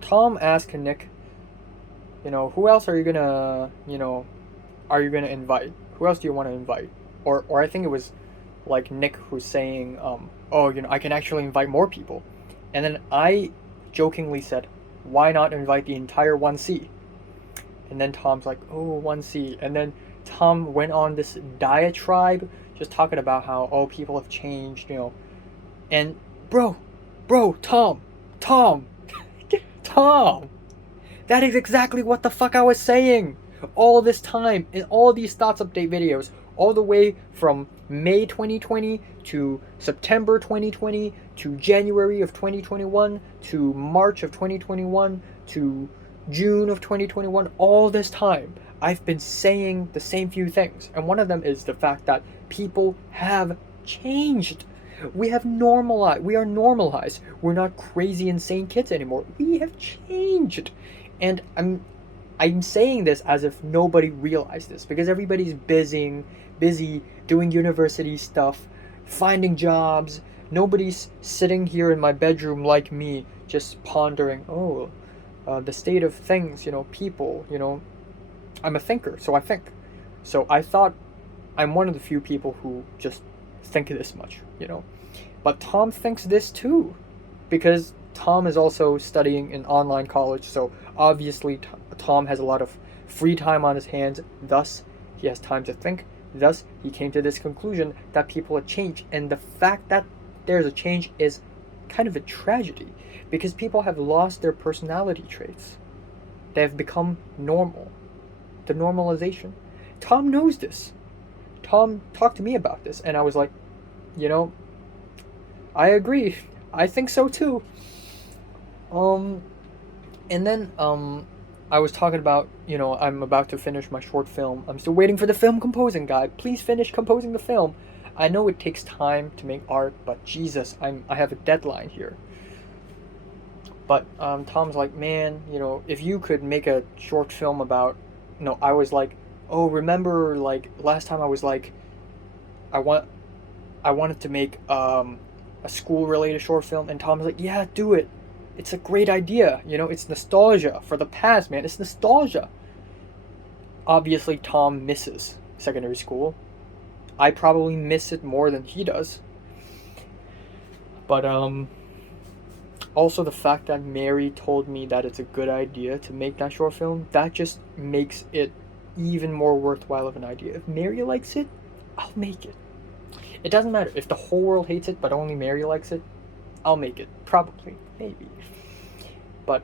Tom asked Nick, who else are you gonna invite? Who else do you want to invite? Or I think it was like Nick who's saying, I can actually invite more people. And then I jokingly said, why not invite the entire 1C? And then Tom's like, oh, 1C. And then Tom went on this diatribe just talking about how, people have changed, And bro, Tom, Tom, that is exactly what the fuck I was saying all this time in all these thoughts update videos, all the way from May 2020 to September 2020 to January of 2021 to March of 2021 to June of 2021. All this time I've been saying the same few things, and one of them is the fact that people have changed. We are normalized. We're not crazy insane kids anymore. We have changed. And I'm saying this as if nobody realized this, because everybody's busy doing university stuff, finding jobs. Nobody's sitting here in my bedroom like me, just pondering, the state of things, people, I'm a thinker, so I think. So I thought I'm one of the few people who just think this much, But Tom thinks this too, because Tom is also studying in online college, so obviously Tom has a lot of free time on his hands, thus he has time to think, thus he came to this conclusion that people have changed, and the fact that there's a change is kind of a tragedy, because people have lost their personality traits. They have become normal. The normalization. Tom knows this. Tom talked to me about this, and I was like, I agree. I think so too. And then I was talking about, I'm about to finish my short film. I'm still waiting for the film composing guy. Please finish composing the film. I know it takes time to make art, but Jesus, I have a deadline here. But Tom's like, man, if you could make a short film about, I was like, oh, remember like last time I was like, I wanted to make a school related short film, and Tom was like, yeah, do it. It's a great idea. You know, it's nostalgia for the past, man. It's nostalgia. Obviously, Tom misses secondary school. I probably miss it more than he does. But also the fact that Mary told me that it's a good idea to make that short film, that just makes it even more worthwhile of an idea. If Mary likes it, I'll make it. It doesn't matter if the whole world hates it, but only Mary likes it. I'll make it, probably, maybe. But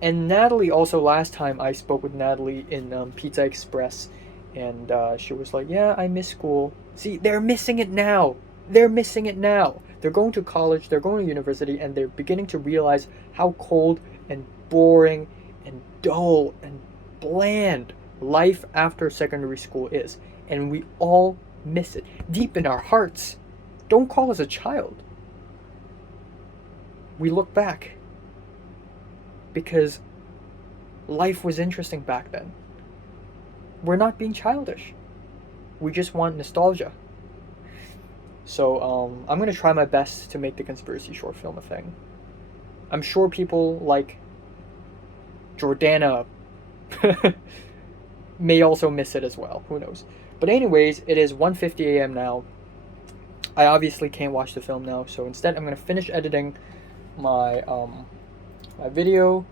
and Natalie also, last time I spoke with Natalie in Pizza Express, and she was like, yeah, I miss school. See, they're missing it now. They're missing it now. They're going to college, they're going to university, and they're beginning to realize how cold and boring and dull and bland life after secondary school is. And we all miss it deep in our hearts. Don't call us a child. We look back because life was interesting back then. We're not being childish. We just want nostalgia. So I'm going to try my best to make the conspiracy short film a thing. I'm sure people like Jordana may also miss it as well. Who knows? But anyways, it is 1:50 a.m. now. I obviously can't watch the film now, so instead I'm going to finish editing my my video,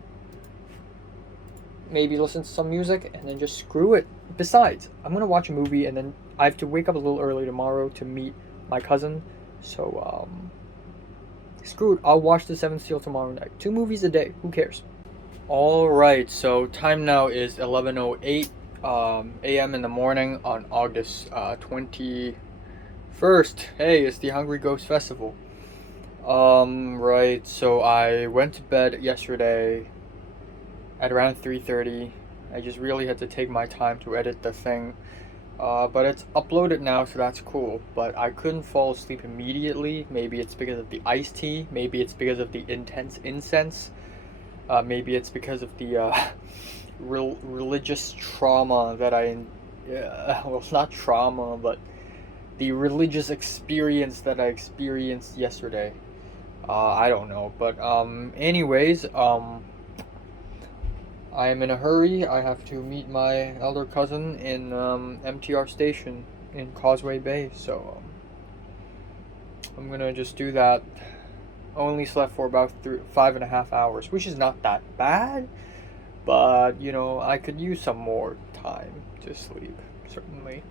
maybe listen to some music, and then just screw it. Besides, I'm going to watch a movie, and then I have to wake up a little early tomorrow to meet my cousin, so screw it. I'll watch The Seventh Seal tomorrow night. 2 movies a day, who cares? Alright, so time now is 11:08 a.m. in the morning on August 21st. Hey, it's the Hungry Ghost Festival. Right, so I went to bed yesterday at around 3:30. I just really had to take my time to edit the thing. But it's uploaded now, so that's cool. But I couldn't fall asleep immediately. Maybe it's because of the iced tea. Maybe it's because of the intense incense. Maybe it's because of the religious trauma that well, it's not trauma, but the religious experience that I experienced yesterday. I don't know. But anyways, I am in a hurry. I have to meet my elder cousin in MTR station in Causeway Bay, so I'm gonna just do that. Only slept for about 5.5 hours, which is not that bad, but you know, I could use some more time to sleep, certainly.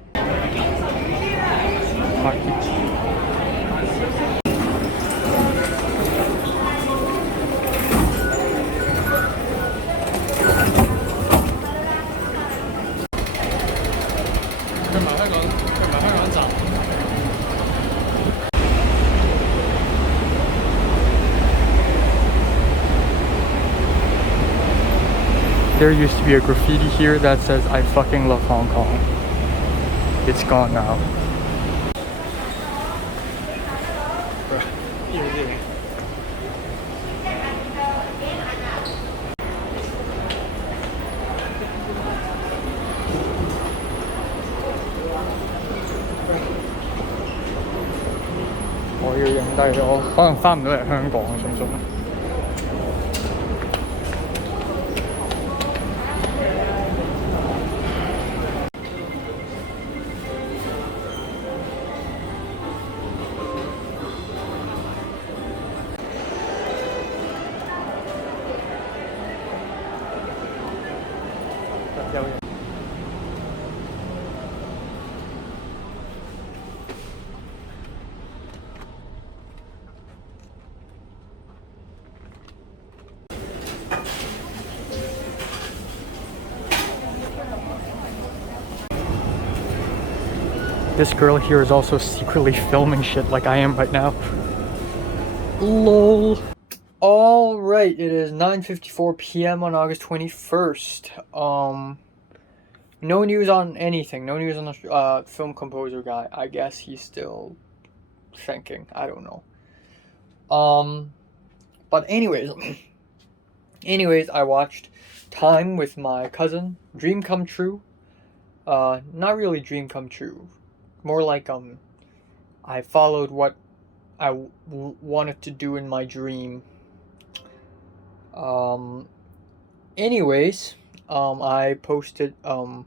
There used to be a graffiti here that says, I fucking love Hong Kong. It's gone now.我要影低我，可能翻唔到嚟香港啊，信唔信？ This girl here is also secretly filming shit like I am right now. LOL. Alright, it is 9:54 p.m. on August 21st. No news on anything. No news on the film composer guy. I guess he's still thinking. I don't know. But anyways. I watched Time with my cousin. Dream come true. Not really dream come true. more like I followed what I wanted to do in my dream. Um, anyways, I posted an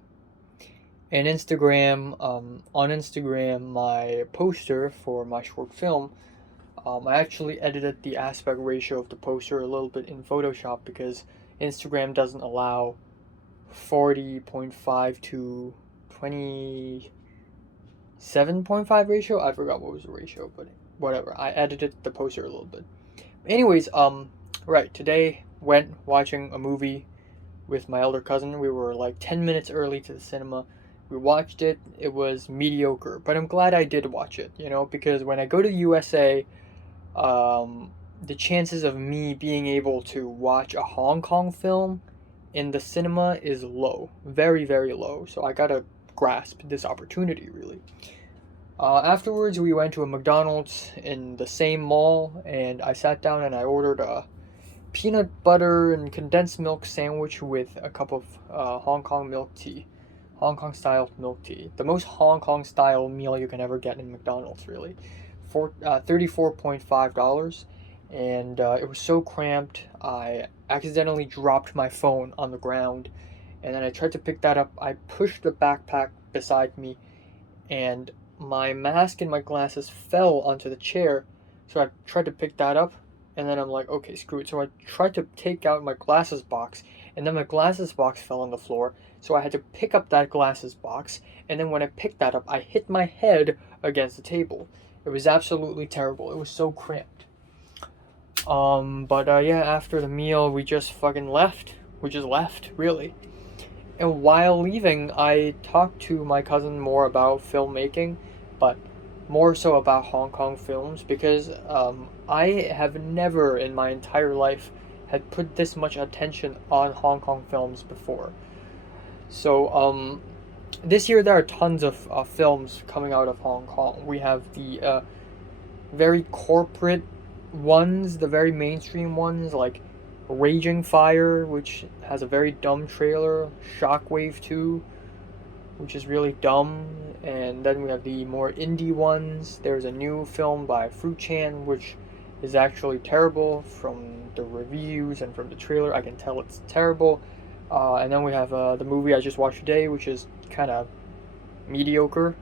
Instagram on Instagram my poster for my short film. I actually edited the aspect ratio of the poster a little bit in Photoshop because Instagram doesn't allow 40.5 to 27.5 ratio. I forgot what was the ratio, but whatever. I edited the poster a little bit. Anyways, right, today went watching a movie with my elder cousin. We were like 10 minutes early to the cinema. We watched it. It was mediocre, but I'm glad I did watch it, because when I go to USA, the chances of me being able to watch a Hong Kong film in the cinema is low, very, very low. So I gotta grasp this opportunity, really. Afterwards, we went to a McDonald's in the same mall, and I sat down and I ordered a peanut butter and condensed milk sandwich with a cup of Hong Kong milk tea. Hong Kong style milk tea. The most Hong Kong style meal you can ever get in McDonald's, really. For $34.5. And it was so cramped, I accidentally dropped my phone on the ground. And then I tried to pick that up. I pushed the backpack beside me, and my mask and my glasses fell onto the chair. So I tried to pick that up, and then I'm like, okay, screw it. So I tried to take out my glasses box, and then my glasses box fell on the floor. So I had to pick up that glasses box, and then when I picked that up, I hit my head against the table. It was absolutely terrible. It was so cramped. But yeah, after the meal, we just fucking left. We just left, really. And while leaving, I talked to my cousin more about filmmaking, but more so about Hong Kong films because I have never in my entire life had put this much attention on Hong Kong films before. So this year there are tons of films coming out of Hong Kong. We have the very corporate ones, the very mainstream ones like Raging Fire, which has a very dumb trailer, Shockwave 2, which is really dumb, and then we have the more indie ones. There's a new film by Fruit Chan, which is actually terrible. From the reviews and from the trailer, I can tell it's terrible. And then we have the movie I just watched today, which is kind of mediocre.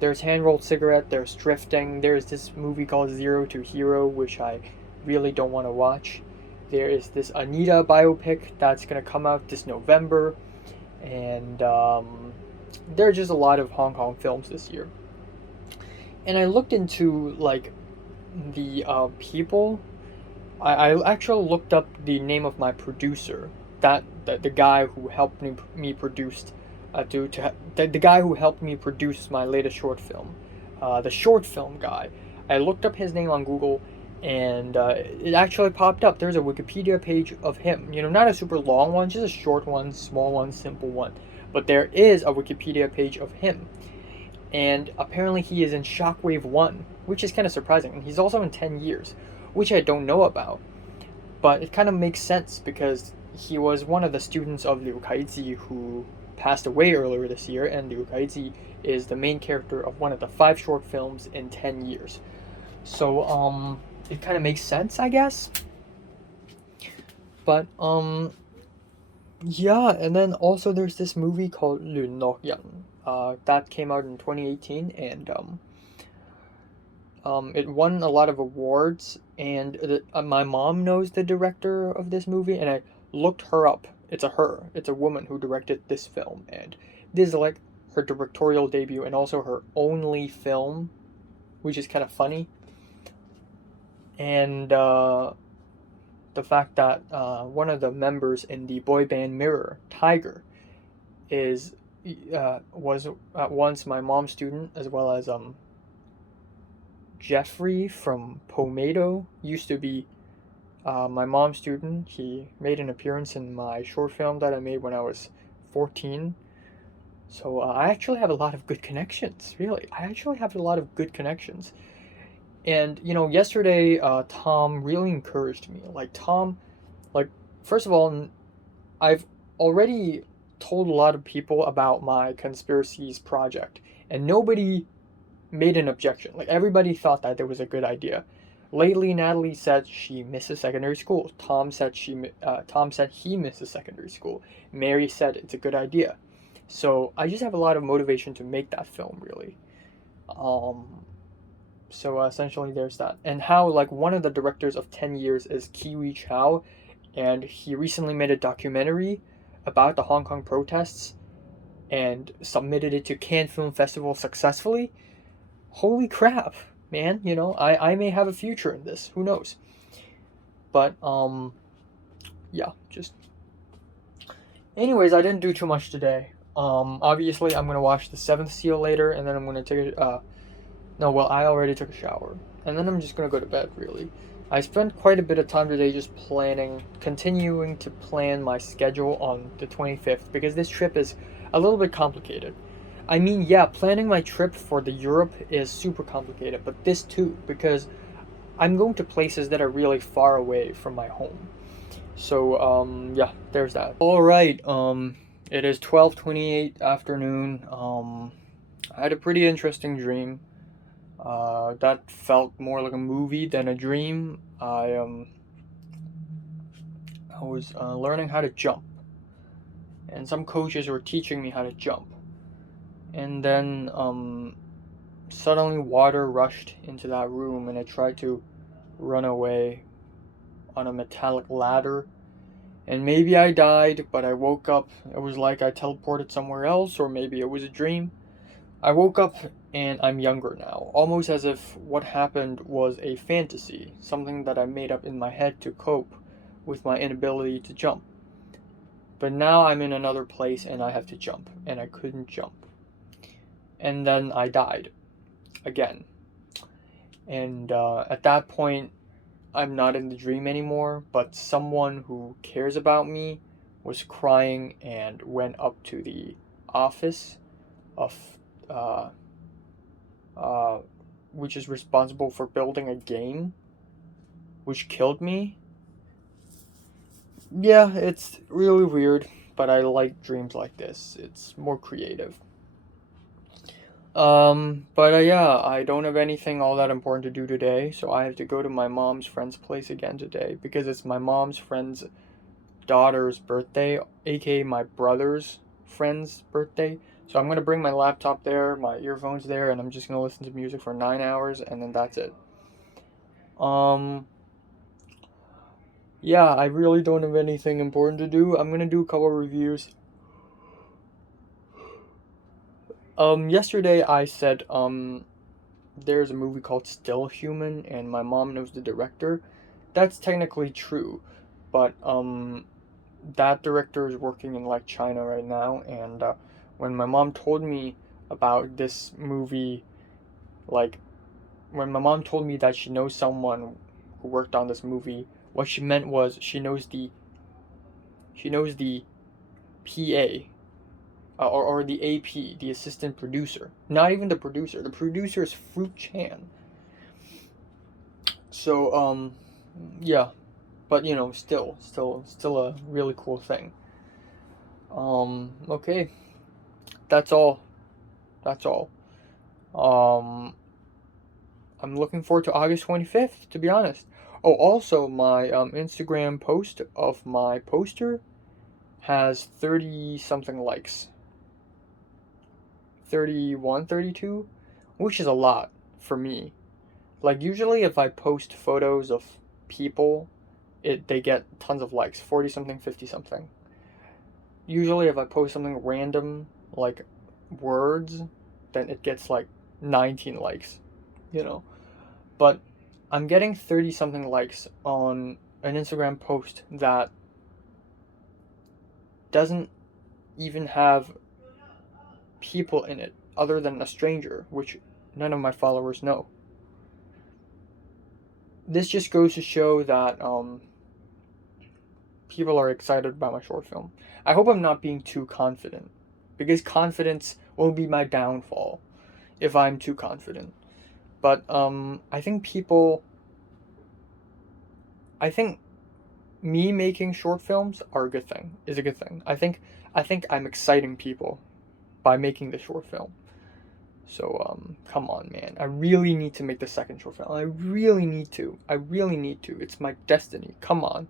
There's Hand-Rolled Cigarette, there's Drifting, there's this movie called Zero to Hero, which I really don't want to watch. There is this Anita biopic that's going to come out this November, and there are just a lot of Hong Kong films this year. And I looked into like the people. I actually looked up the name of my producer, that the guy who helped me produce, the guy who helped me produce my latest short film, the short film guy. I looked up his name on Google, and it actually popped up. There's a Wikipedia page of him. Not a super long one, just a short one, small one, simple one. But there is a Wikipedia page of him. And apparently he is in Shockwave 1, which is kind of surprising. And he's also in 10 Years, which I don't know about. But it kind of makes sense because he was one of the students of Liu Kaiji who passed away earlier this year. And Liu Kaiji is the main character of one of the 5 short films in 10 Years. So, it kind of makes sense, I guess. But yeah, and then also there's this movie called Lun Nok Yan. That came out in 2018, and it won a lot of awards. And my mom knows the director of this movie, and I looked her up. It's a woman who directed this film, and this is like her directorial debut and also her only film, which is kind of funny. And the fact that one of the members in the boy band Mirror, Tiger, was at once my mom's student, as well as Jeffrey from Pomado used to be my mom's student. He made an appearance in my short film that I made when I was 14. So I actually have a lot of good connections, really. I actually have a lot of good connections. And yesterday, Tom really encouraged me. First of all, I've already told a lot of people about my conspiracies project, and nobody made an objection. Like, everybody thought that it was a good idea. Lately, Natalie said she misses secondary school. Tom said he misses secondary school. Mary said it's a good idea. So I just have a lot of motivation to make that film, really. So essentially, there's that. And how, like, one of the directors of 10 Years is Kiwi Chow, and he recently made a documentary about the Hong Kong protests and submitted it to Cannes Film Festival successfully. Holy crap, man, I may have a future in this. Who knows? But yeah, just anyways, I didn't do too much today. Obviously I'm gonna watch The Seventh Seal later, and then I'm gonna take a no, well, I already took a shower, and then I'm just gonna go to bed, really. I spent quite a bit of time today just continuing to plan my schedule on the 25th, because this trip is a little bit complicated. I mean, yeah, planning my trip for the Europe is super complicated, but this too, because I'm going to places that are really far away from my home. So, yeah, there's that. Alright, it is 12:28 afternoon. I had a pretty interesting dream. That felt more like a movie than a dream. I was learning how to jump, and some coaches were teaching me how to jump. And then suddenly water rushed into that room, and I tried to run away on a metallic ladder. And maybe I died, but I woke up. It was like I teleported somewhere else, or maybe it was a dream. I woke up and I'm younger now, almost as if what happened was a fantasy, something that I made up in my head to cope with my inability to jump. But now I'm in another place and I have to jump, and I couldn't jump. And then I died again. And at that point, I'm not in the dream anymore, but someone who cares about me was crying and went up to the office of which is responsible for building a game which killed me. Yeah, it's really weird, but I like dreams like this. It's more creative. But yeah, I don't have anything all that important to do today, so I have to go to my mom's friend's place again today, because it's my mom's friend's daughter's birthday, aka my brother's friend's birthday. So I'm gonna bring my laptop there, my earphones there, and I'm just gonna listen to music for 9 hours, and then that's it. Yeah, I really don't have anything important to do. I'm gonna do a couple of reviews. Yesterday I said, there's a movie called Still Human, and my mom knows the director. That's technically true, but, that director is working in, like, China right now, and, when my mom told me about this movie, like, when my mom told me that she knows someone who worked on this movie, what she meant was she knows the PA, or the AP, the assistant producer. Not even the producer. The producer is Fruit Chan. So, yeah, but still a really cool thing. Okay, that's all. That's all. I'm looking forward to August 25th, to be honest. Oh, also, my Instagram post of my poster has 30 something likes. 31, 32, which is a lot for me. Like, usually if I post photos of people, they get tons of likes, 40 something, 50 something. Usually if I post something random, like words, then it gets like 19 likes, But I'm getting 30 something likes on an Instagram post that doesn't even have people in it other than a stranger, which none of my followers know. This just goes to show that people are excited about my short film. I hope I'm not being too confident, because confidence will be my downfall if I'm too confident. But I think me making short films is a good thing. I think I'm exciting people by making the short film. So, come on, man. I really need to make the second short film. I really need to. I really need to. It's my destiny. Come on.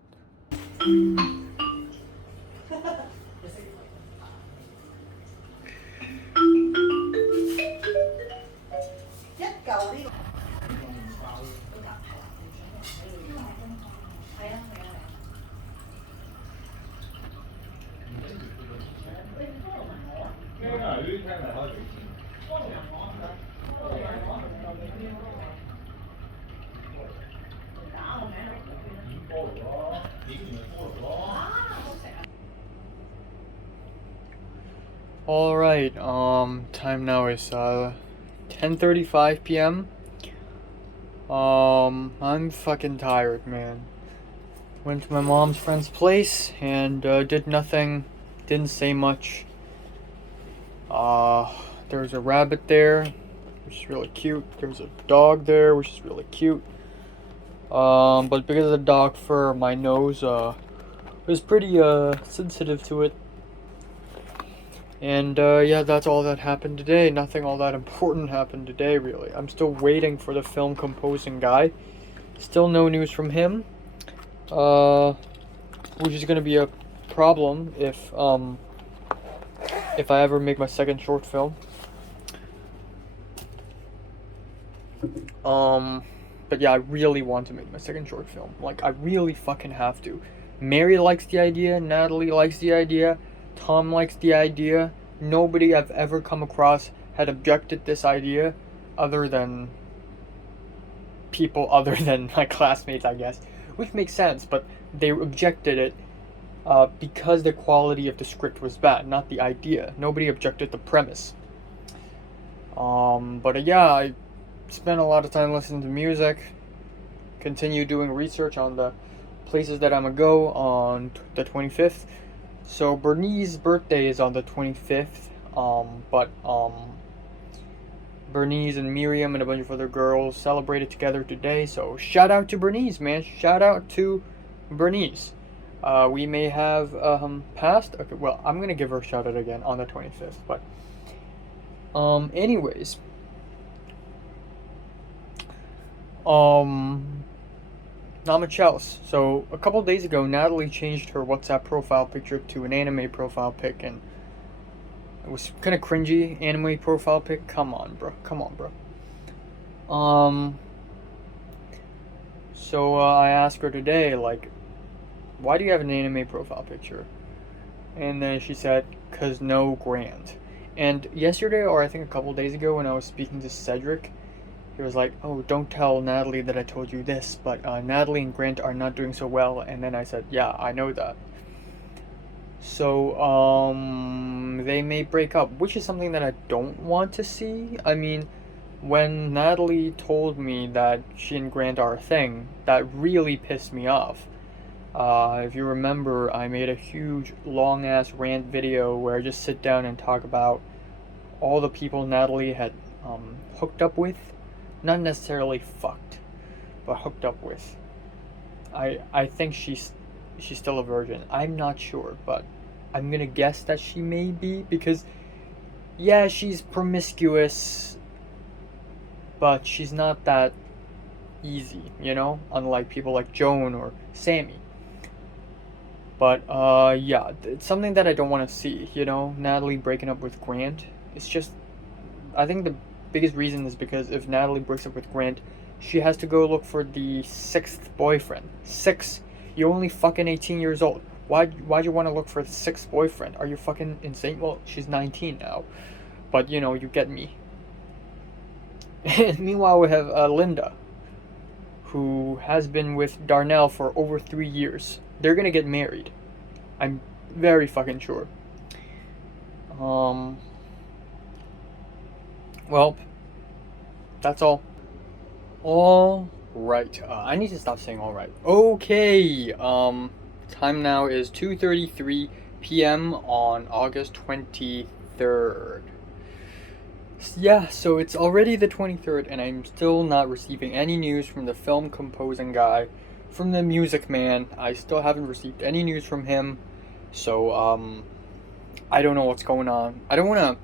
Alright, time now is 10:35 p.m. I'm fucking tired, man. Went to my mom's friend's place and did nothing, didn't say much. There's a rabbit there, which is really cute. There's a dog there, which is really cute. But because of the dog fur, my nose was pretty sensitive to it. And yeah, that's all that happened today. Nothing all that important happened today, really. I'm still waiting for the film composing guy. Still no news from him. Which is gonna be a problem if I ever make my second short film. But yeah, I really want to make my second short film. Like, I really fucking have to. Mary likes the idea. Natalie likes the idea. Tom likes the idea. Nobody I've ever come across had objected this idea, other than people other than my classmates, I guess. Which makes sense, but they objected it because the quality of the script was bad, not the idea. Nobody objected the premise. But yeah, I spent a lot of time listening to music, continue doing research on the places that I'm gonna go on the 25th. So Bernie's birthday is on the 25th, but Bernice and Miriam and a bunch of other girls celebrated together today. So shout out to Bernice, man. Shout out to Bernice. We may have passed. Okay, well, I'm gonna give her a shout out again on the 25th. But anyways, not much else. So a couple days ago, Natalie changed her WhatsApp profile picture to an anime profile pic, and it was kind of cringy. Anime profile pic. Come on, bro. Come on, bro. So I asked her today, like, why do you have an anime profile picture? And then she said, "'Cause no Grant." And yesterday, or I think a couple days ago, when I was speaking to Cedric, he was like, "Oh, don't tell Natalie that I told you this, but Natalie and Grant are not doing so well." And then I said, "Yeah, I know that." So, they may break up, which is something that I don't want to see. I mean, when Natalie told me that she and Grant are a thing, that really pissed me off. If you remember, I made a huge, long-ass rant video where I just sit down and talk about all the people Natalie had hooked up with. Not necessarily fucked, but hooked up with. I think she's still a virgin. I'm not sure, but I'm gonna guess that she may be, because yeah, she's promiscuous, but she's not that easy, you know? Unlike people like Joan or Sammy. But yeah, it's something that I don't want to see, you know? Natalie breaking up with Grant. It's just, I think the biggest reason is because if Natalie breaks up with Grant, she has to go look for the 6th boyfriend. 6? You're only fucking 18 years old. Why'd you want to look for the 6th boyfriend? Are you fucking insane? Well, she's 19 now. But, you know, you get me. And meanwhile, we have Linda, who has been with Darnell for over 3 years. They're gonna get married. I'm very fucking sure. Well, that's all. All right. I need to stop saying all right. Okay. Time now is 2:33 p.m. on August 23rd. Yeah, so it's already the 23rd, and I'm still not receiving any news from the film composing guy, from the music man. I still haven't received any news from him. So, I don't know what's going on. I don't want to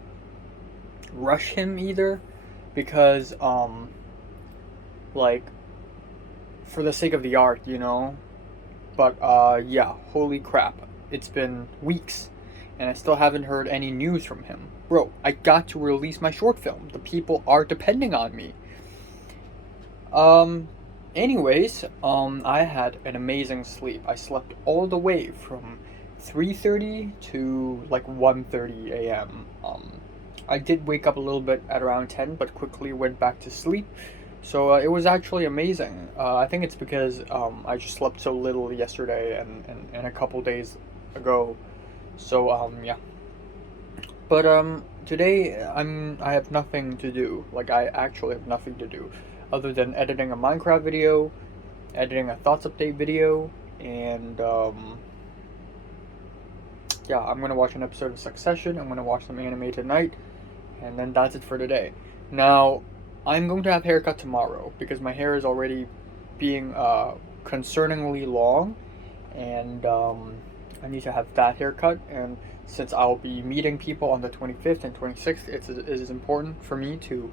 rush him either, because like, for the sake of the art, you know. But yeah, holy crap, it's been weeks and I still haven't heard any news from him. Bro, I got to release my short film. The people are depending on me. Anyways, I had an amazing sleep. I slept all the way from 3:30 to like 1:30 a.m. I did wake up a little bit at around 10, but quickly went back to sleep. So it was actually amazing. I think it's because I just slept so little yesterday and a couple days ago. So yeah. But today I have nothing to do. Like, I actually have nothing to do other than editing a Minecraft video, editing a thoughts update video, and yeah, I'm gonna watch an episode of Succession. I'm gonna watch some anime tonight, and then that's it for today. Now, I'm going to have haircut tomorrow because my hair is already being concerningly long, and I need to have that haircut. And since I'll be meeting people on the 25th and 26th, it is important for me to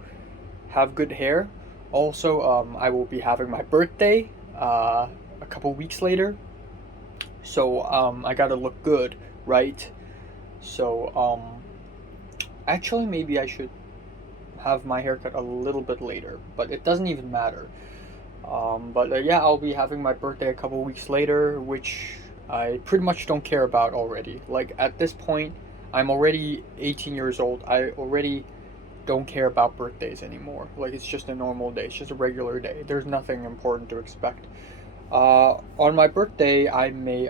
have good hair. Also, I will be having my birthday a couple weeks later, so I gotta look good, right? So actually, maybe I should have my haircut a little bit later, but it doesn't even matter. But yeah, I'll be having my birthday a couple weeks later, which I pretty much don't care about already. Like, at this point, I'm already 18 years old. I already don't care about birthdays anymore. Like, it's just a normal day. It's just a regular day. There's nothing important to expect. On my birthday, I may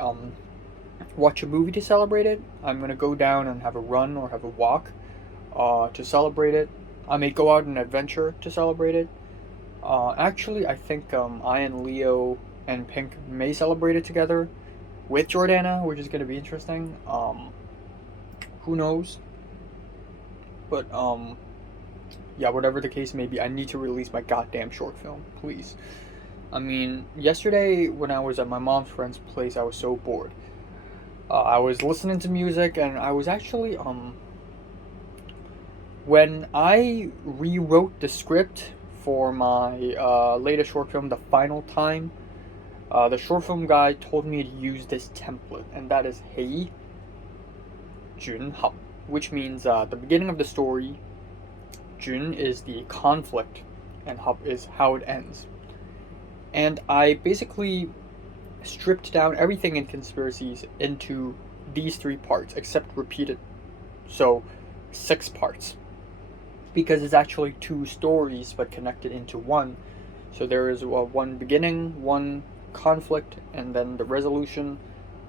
watch a movie to celebrate it. I'm gonna go down and have a run or have a walk to celebrate it. I may go out on an adventure to celebrate it. Actually, I think I and Leo and Pink may celebrate it together with Jordana, which is gonna be interesting. Who knows? But yeah, whatever the case may be, I need to release my goddamn short film, please. I mean, yesterday when I was at my mom's friend's place, I was so bored. I was listening to music, and I was actually when I rewrote the script for my latest short film, The Final Time, the short film guy told me to use this template, and that is Hei Jun Hao, which means the beginning of the story. Jun is the conflict, and Hao is how it ends. And I basically stripped down everything in conspiracies into these 3 parts, except repeated. So 6 parts. Because it's actually 2 stories, but connected into one. So there is one beginning, one conflict, and then the resolution,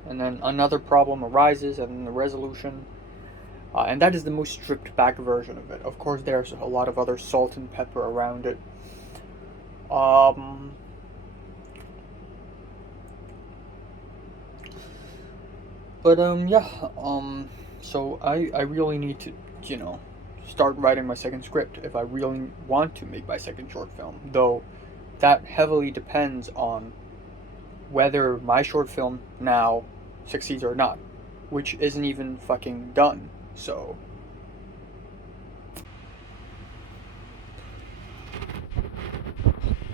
and then another problem arises, and then the resolution. And that is the most stripped back version of it. Of course, there's a lot of other salt and pepper around it. But yeah, so I really need to, you know, start writing my second script if I really want to make my second short film. Though that heavily depends on whether my short film now succeeds or not, which isn't even fucking done. So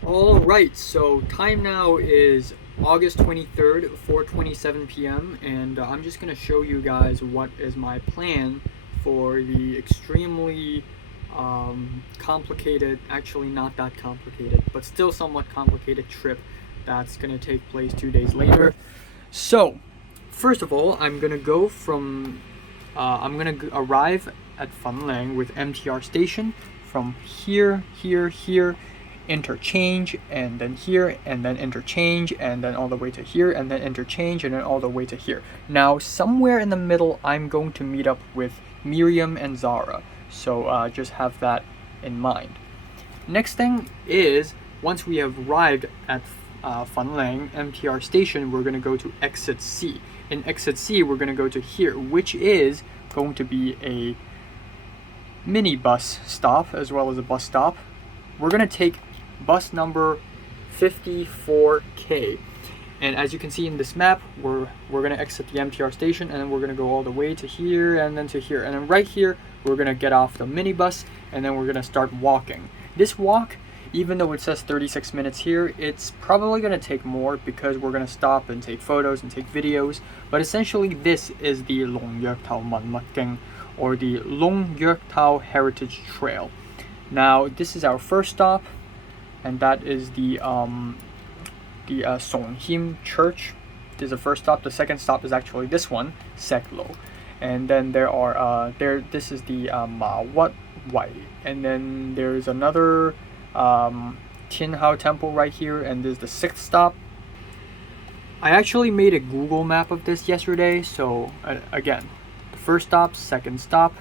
alright, so time now is August 23rd, 4:27 p.m. and I'm just going to show you guys what is my plan for the extremely complicated, actually not that complicated, but still somewhat complicated trip that's going to take place 2 days later. So, first of all, I'm going to go from, I'm going to arrive at Fanlang with MTR station from here, interchange, and then here, and then interchange, and then all the way to here, and then interchange, and then all the way to here. Now, somewhere in the middle, I'm going to meet up with Miriam and Zara, so just have that in mind. Next thing is, once we have arrived at Fanlang MTR station, we're going to go to exit C. In exit C, we're going to go to here, which is going to be a mini bus stop as well as a bus stop. We're going to take bus number 54K. And as you can see in this map, we're gonna exit the MTR station, and then we're gonna go all the way to here and then to here. And then right here, we're gonna get off the minibus, and then we're gonna start walking. This walk, even though it says 36 minutes here, it's probably gonna take more because we're gonna stop and take photos and take videos. But essentially, this is the Longyurtao Manmatgang, or the Longyurtao Heritage Trail. Now, this is our first stop, and that is the Songhim Church. This is the first stop. The second stop is actually this one, Seklo. And then there are this is the Ma Wat Wai. And then there's another Tianhao Temple right here, and this is the sixth stop. I actually made a Google map of this yesterday, so again, the first stop, second stop,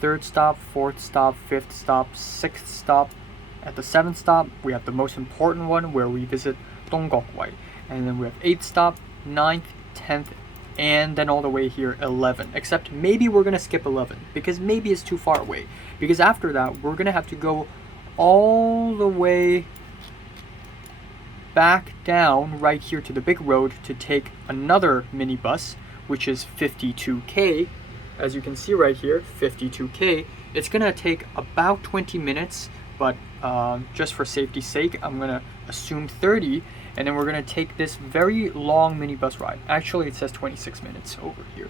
third stop, fourth stop, fifth stop, sixth stop. At the seventh stop, we have the most important one where we visit Donggokwai. And then we have 8th stop, 9th, 10th, and then all the way here 11. Except maybe we're going to skip 11 because maybe it's too far away. Because after that, we're going to have to go all the way back down right here to the big road to take another minibus, which is 52K. As you can see right here, 52K. It's going to take about 20 minutes, but just for safety's sake, I'm going to assume 30, and then we're going to take this very long minibus ride. Actually, it says 26 minutes over here.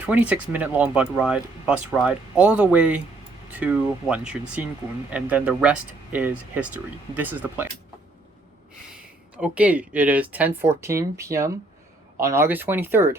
26-minute long bus ride all the way to Wanshun Xingun, and then the rest is history. This is the plan. Okay, it is 10:14 p.m. on August 23rd.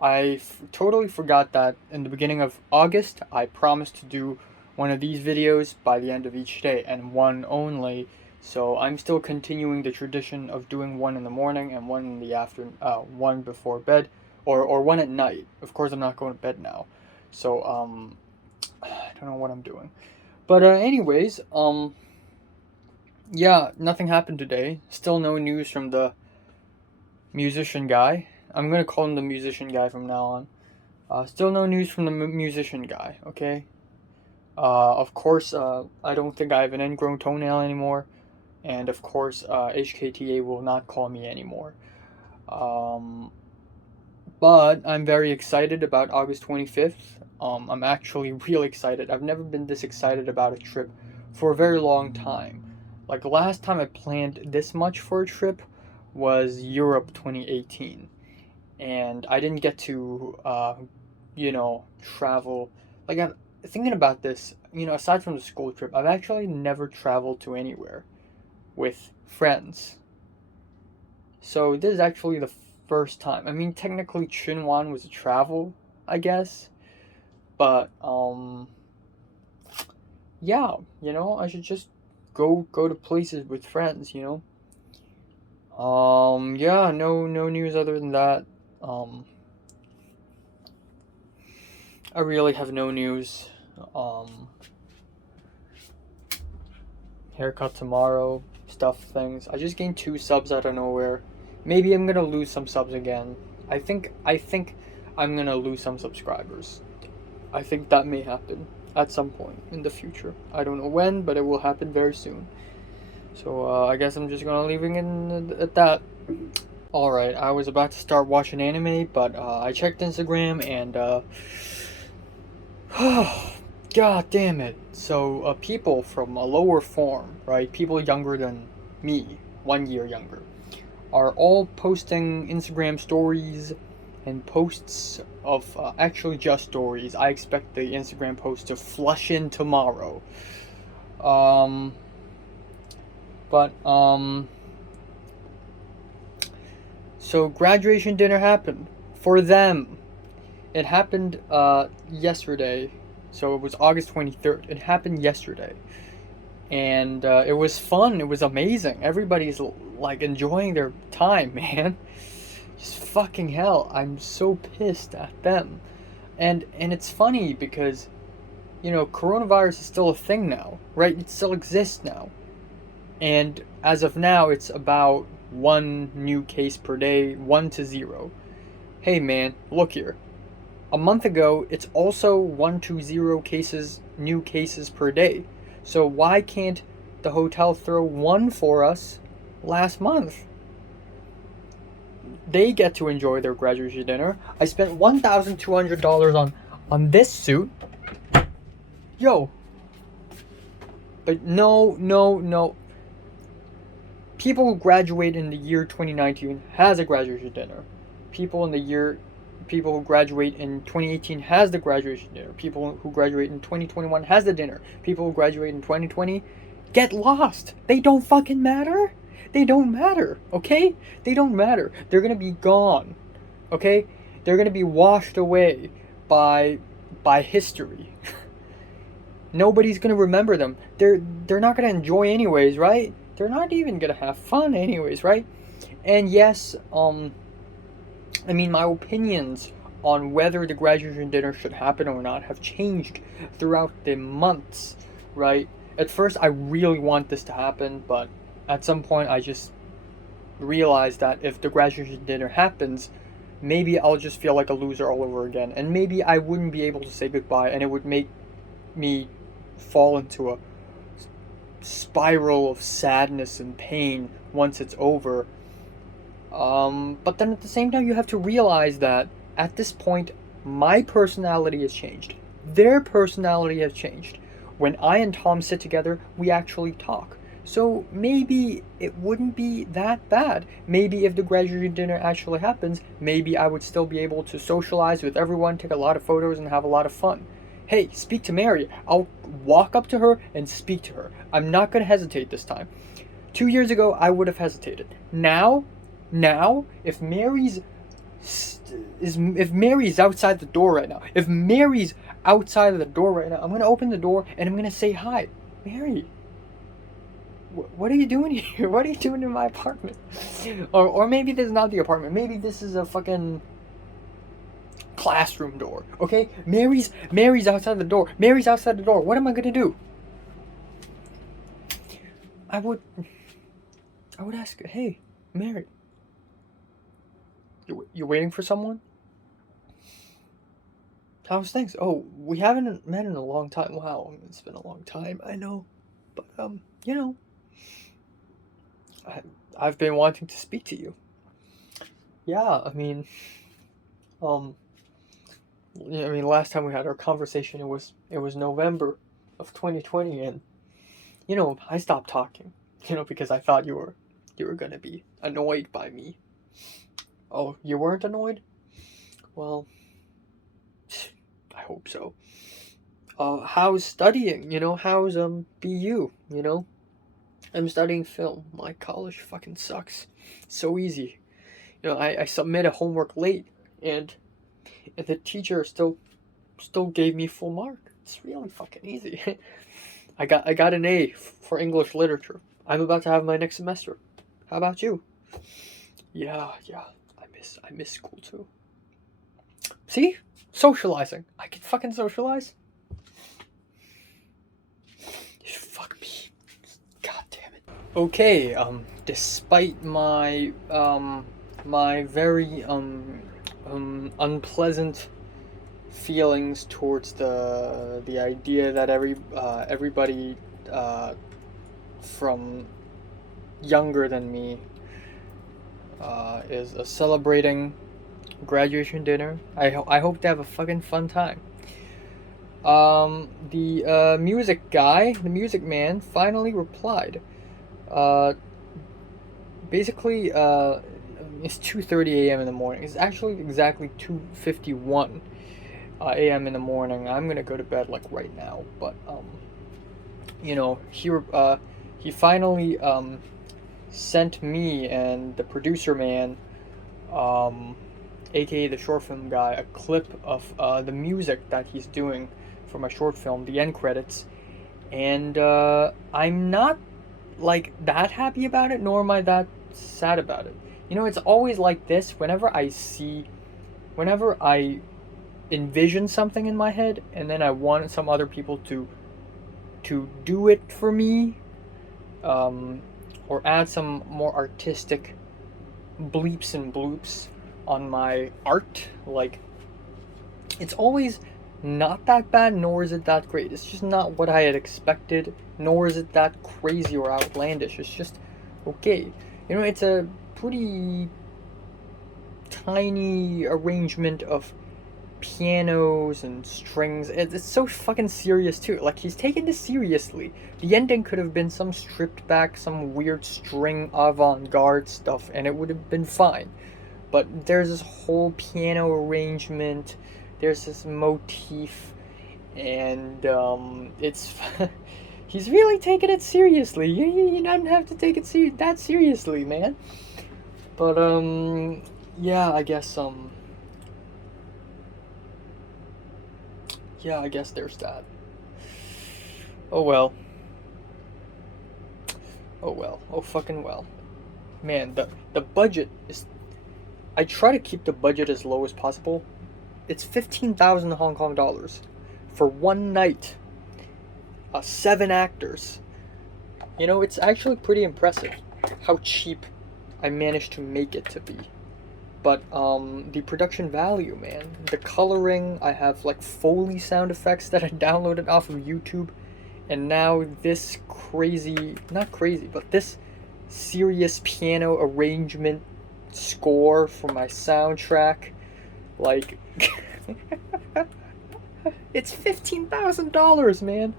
I totally forgot that in the beginning of August, I promised to do one of these videos by the end of each day, and one only. So I'm still continuing the tradition of doing one in the morning and one in the afternoon, one before bed, or one at night. Of course, I'm not going to bed now, so I don't know what I'm doing. But anyways, yeah, nothing happened today. Still no news from the musician guy. I'm gonna call him the musician guy from now on. Still no news from the musician guy. Okay. Of course, I don't think I have an ingrown toenail anymore, and of course, HKTA will not call me anymore. But I'm very excited about August 25th. I'm actually really excited. I've never been this excited about a trip for a very long time. Like, the last time I planned this much for a trip was Europe 2018. And I didn't get to, travel. Like, I'm thinking about this, aside from the school trip, I've actually never traveled to anywhere with friends. So this is actually the first time. I mean, technically Chunwan was a travel, I guess. But, yeah, I should just go to places with friends, yeah, no news other than that. I really have no news. Haircut tomorrow, stuff things. I just gained 2 subs out of nowhere. Maybe I'm gonna lose some subs again. I think I'm gonna lose some subscribers. I think that may happen at some point in the future. I don't know when, but it will happen very soon. So I guess I'm just gonna leave it at that. Alright, I was about to start watching anime, but I checked Instagram and god damn it. So people from a lower form, right, people younger than me, 1 year younger, are all posting Instagram stories and posts of actually just stories. I expect the Instagram post to flush in tomorrow. So graduation dinner happened for them. It happened yesterday. So it was August 23rd. It happened yesterday. And it was fun. It was amazing. Everybody's like enjoying their time, man. Just fucking hell. I'm so pissed at them. And it's funny because, coronavirus is still a thing now, right? It still exists now. And as of now, it's about 1 new case per day, 1 to 0. Hey man, look here. A month ago, it's also 1 to 0 cases, new cases per day. So why can't the hotel throw 1 for us last month. They get to enjoy their graduation dinner. I spent $1,200 on this suit. Yo. But no. People who graduate in the year 2019 has a graduation dinner. People who graduate in 2018 has the graduation dinner. People who graduate in 2021 has the dinner. People who graduate in 2020 get lost. They don't fucking matter. They don't matter, okay? They don't matter. They're gonna be gone, okay? They're gonna be washed away by history. Nobody's gonna remember them. They're not gonna enjoy anyways, right? They're not even gonna have fun anyways, right? And yes, I mean, my opinions on whether the graduation dinner should happen or not have changed throughout the months, right? At first, I really want this to happen, but at some point, I just realized that if the graduation dinner happens, maybe I'll just feel like a loser all over again, and maybe I wouldn't be able to say goodbye, and it would make me fall into a spiral of sadness and pain once it's over. But then at the same time, you have to realize that at this point, my personality has changed. Their personality has changed. When I and Tom sit together, we actually talk. So maybe it wouldn't be that bad. Maybe if the graduation dinner actually happens, maybe I would still be able to socialize with everyone, take a lot of photos, and have a lot of fun. Hey, speak to Mary. I'll walk up to her and speak to her. I'm not going to hesitate this time. 2 years ago, I would have hesitated. Now, if Mary's outside the door right now, I'm going to open the door and I'm going to say hi. Mary, what are you doing here? What are you doing in my apartment? Or maybe this is not the apartment. Maybe this is a fucking classroom door. Okay? Mary's outside the door. What am I going to do? I would ask her, hey, Mary, you waiting for someone? How's things? Oh, we haven't met in a long time. Wow, it's been a long time, I know. But, I've been wanting to speak to you. Yeah, I mean, last time we had our conversation, it was November of 2020, and, I stopped talking, because I thought you were gonna be annoyed by me. Oh, you weren't annoyed? Well, I hope so. How's studying? How's BU? I'm studying film. My college fucking sucks. So easy. I submit a homework late, and the teacher still gave me full mark. It's really fucking easy. I got an A for English literature. I'm about to have my next semester. How about you? Yeah. I miss school too. See? Socializing. I can fucking socialize. Fuck me. God damn it. Okay, despite my my very unpleasant feelings towards the idea that everybody from younger than me is celebrating graduation dinner. I hope they have a fucking fun time. The music guy, the music man, finally replied. Basically, it's 2:30 a.m. in the morning. It's actually exactly 2:51 a.m. in the morning. I'm gonna go to bed like right now, but he finally sent me and the producer man, aka the short film guy, a clip of the music that he's doing for my short film, the end credits, and I'm not like that happy about it, nor am I that sad about it. It's always like this. Whenever I envision something in my head, and then I want some other people to do it for me, or add some more artistic bleeps and bloops on my art, like, it's always not that bad, nor is it that great. It's just not what I had expected, nor is it that crazy or outlandish. It's just okay. You know, it's a pretty tiny arrangement of pianos and strings. It's so fucking serious too. Like, he's taking this seriously. The ending could have been some stripped back, some weird string avant-garde stuff, and it would have been fine. But there's this whole piano arrangement. There's this motif, and it's he's really taking it seriously. You don't have to take it that seriously, man. But yeah, I guess yeah, I guess there's that. Oh well. Oh well. Oh fucking well. Man, the budget is. I try to keep the budget as low as possible. It's 15,000 Hong Kong dollars for one night. 7 actors. You know, it's actually pretty impressive how cheap I managed to make it to be. But the production value, man, the coloring, I have like Foley sound effects that I downloaded off of YouTube, and now this crazy, not crazy, but this serious piano arrangement score for my soundtrack, like it's $15,000, man.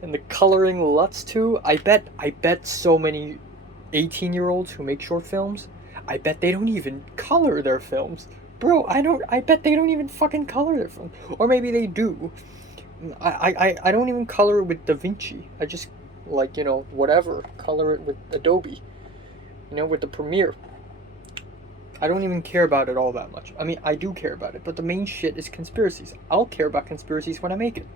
And the coloring LUTs too. I bet so many 18-year-olds who make short films, I bet they don't even color their films. Bro, I bet they don't even fucking color their films. Or maybe they do. I don't even color it with DaVinci. I just, like, you know, whatever, color it with Adobe. You know, with the Premiere. I don't even care about it all that much. I mean, I do care about it, but the main shit is conspiracies. I'll care about conspiracies when I make it.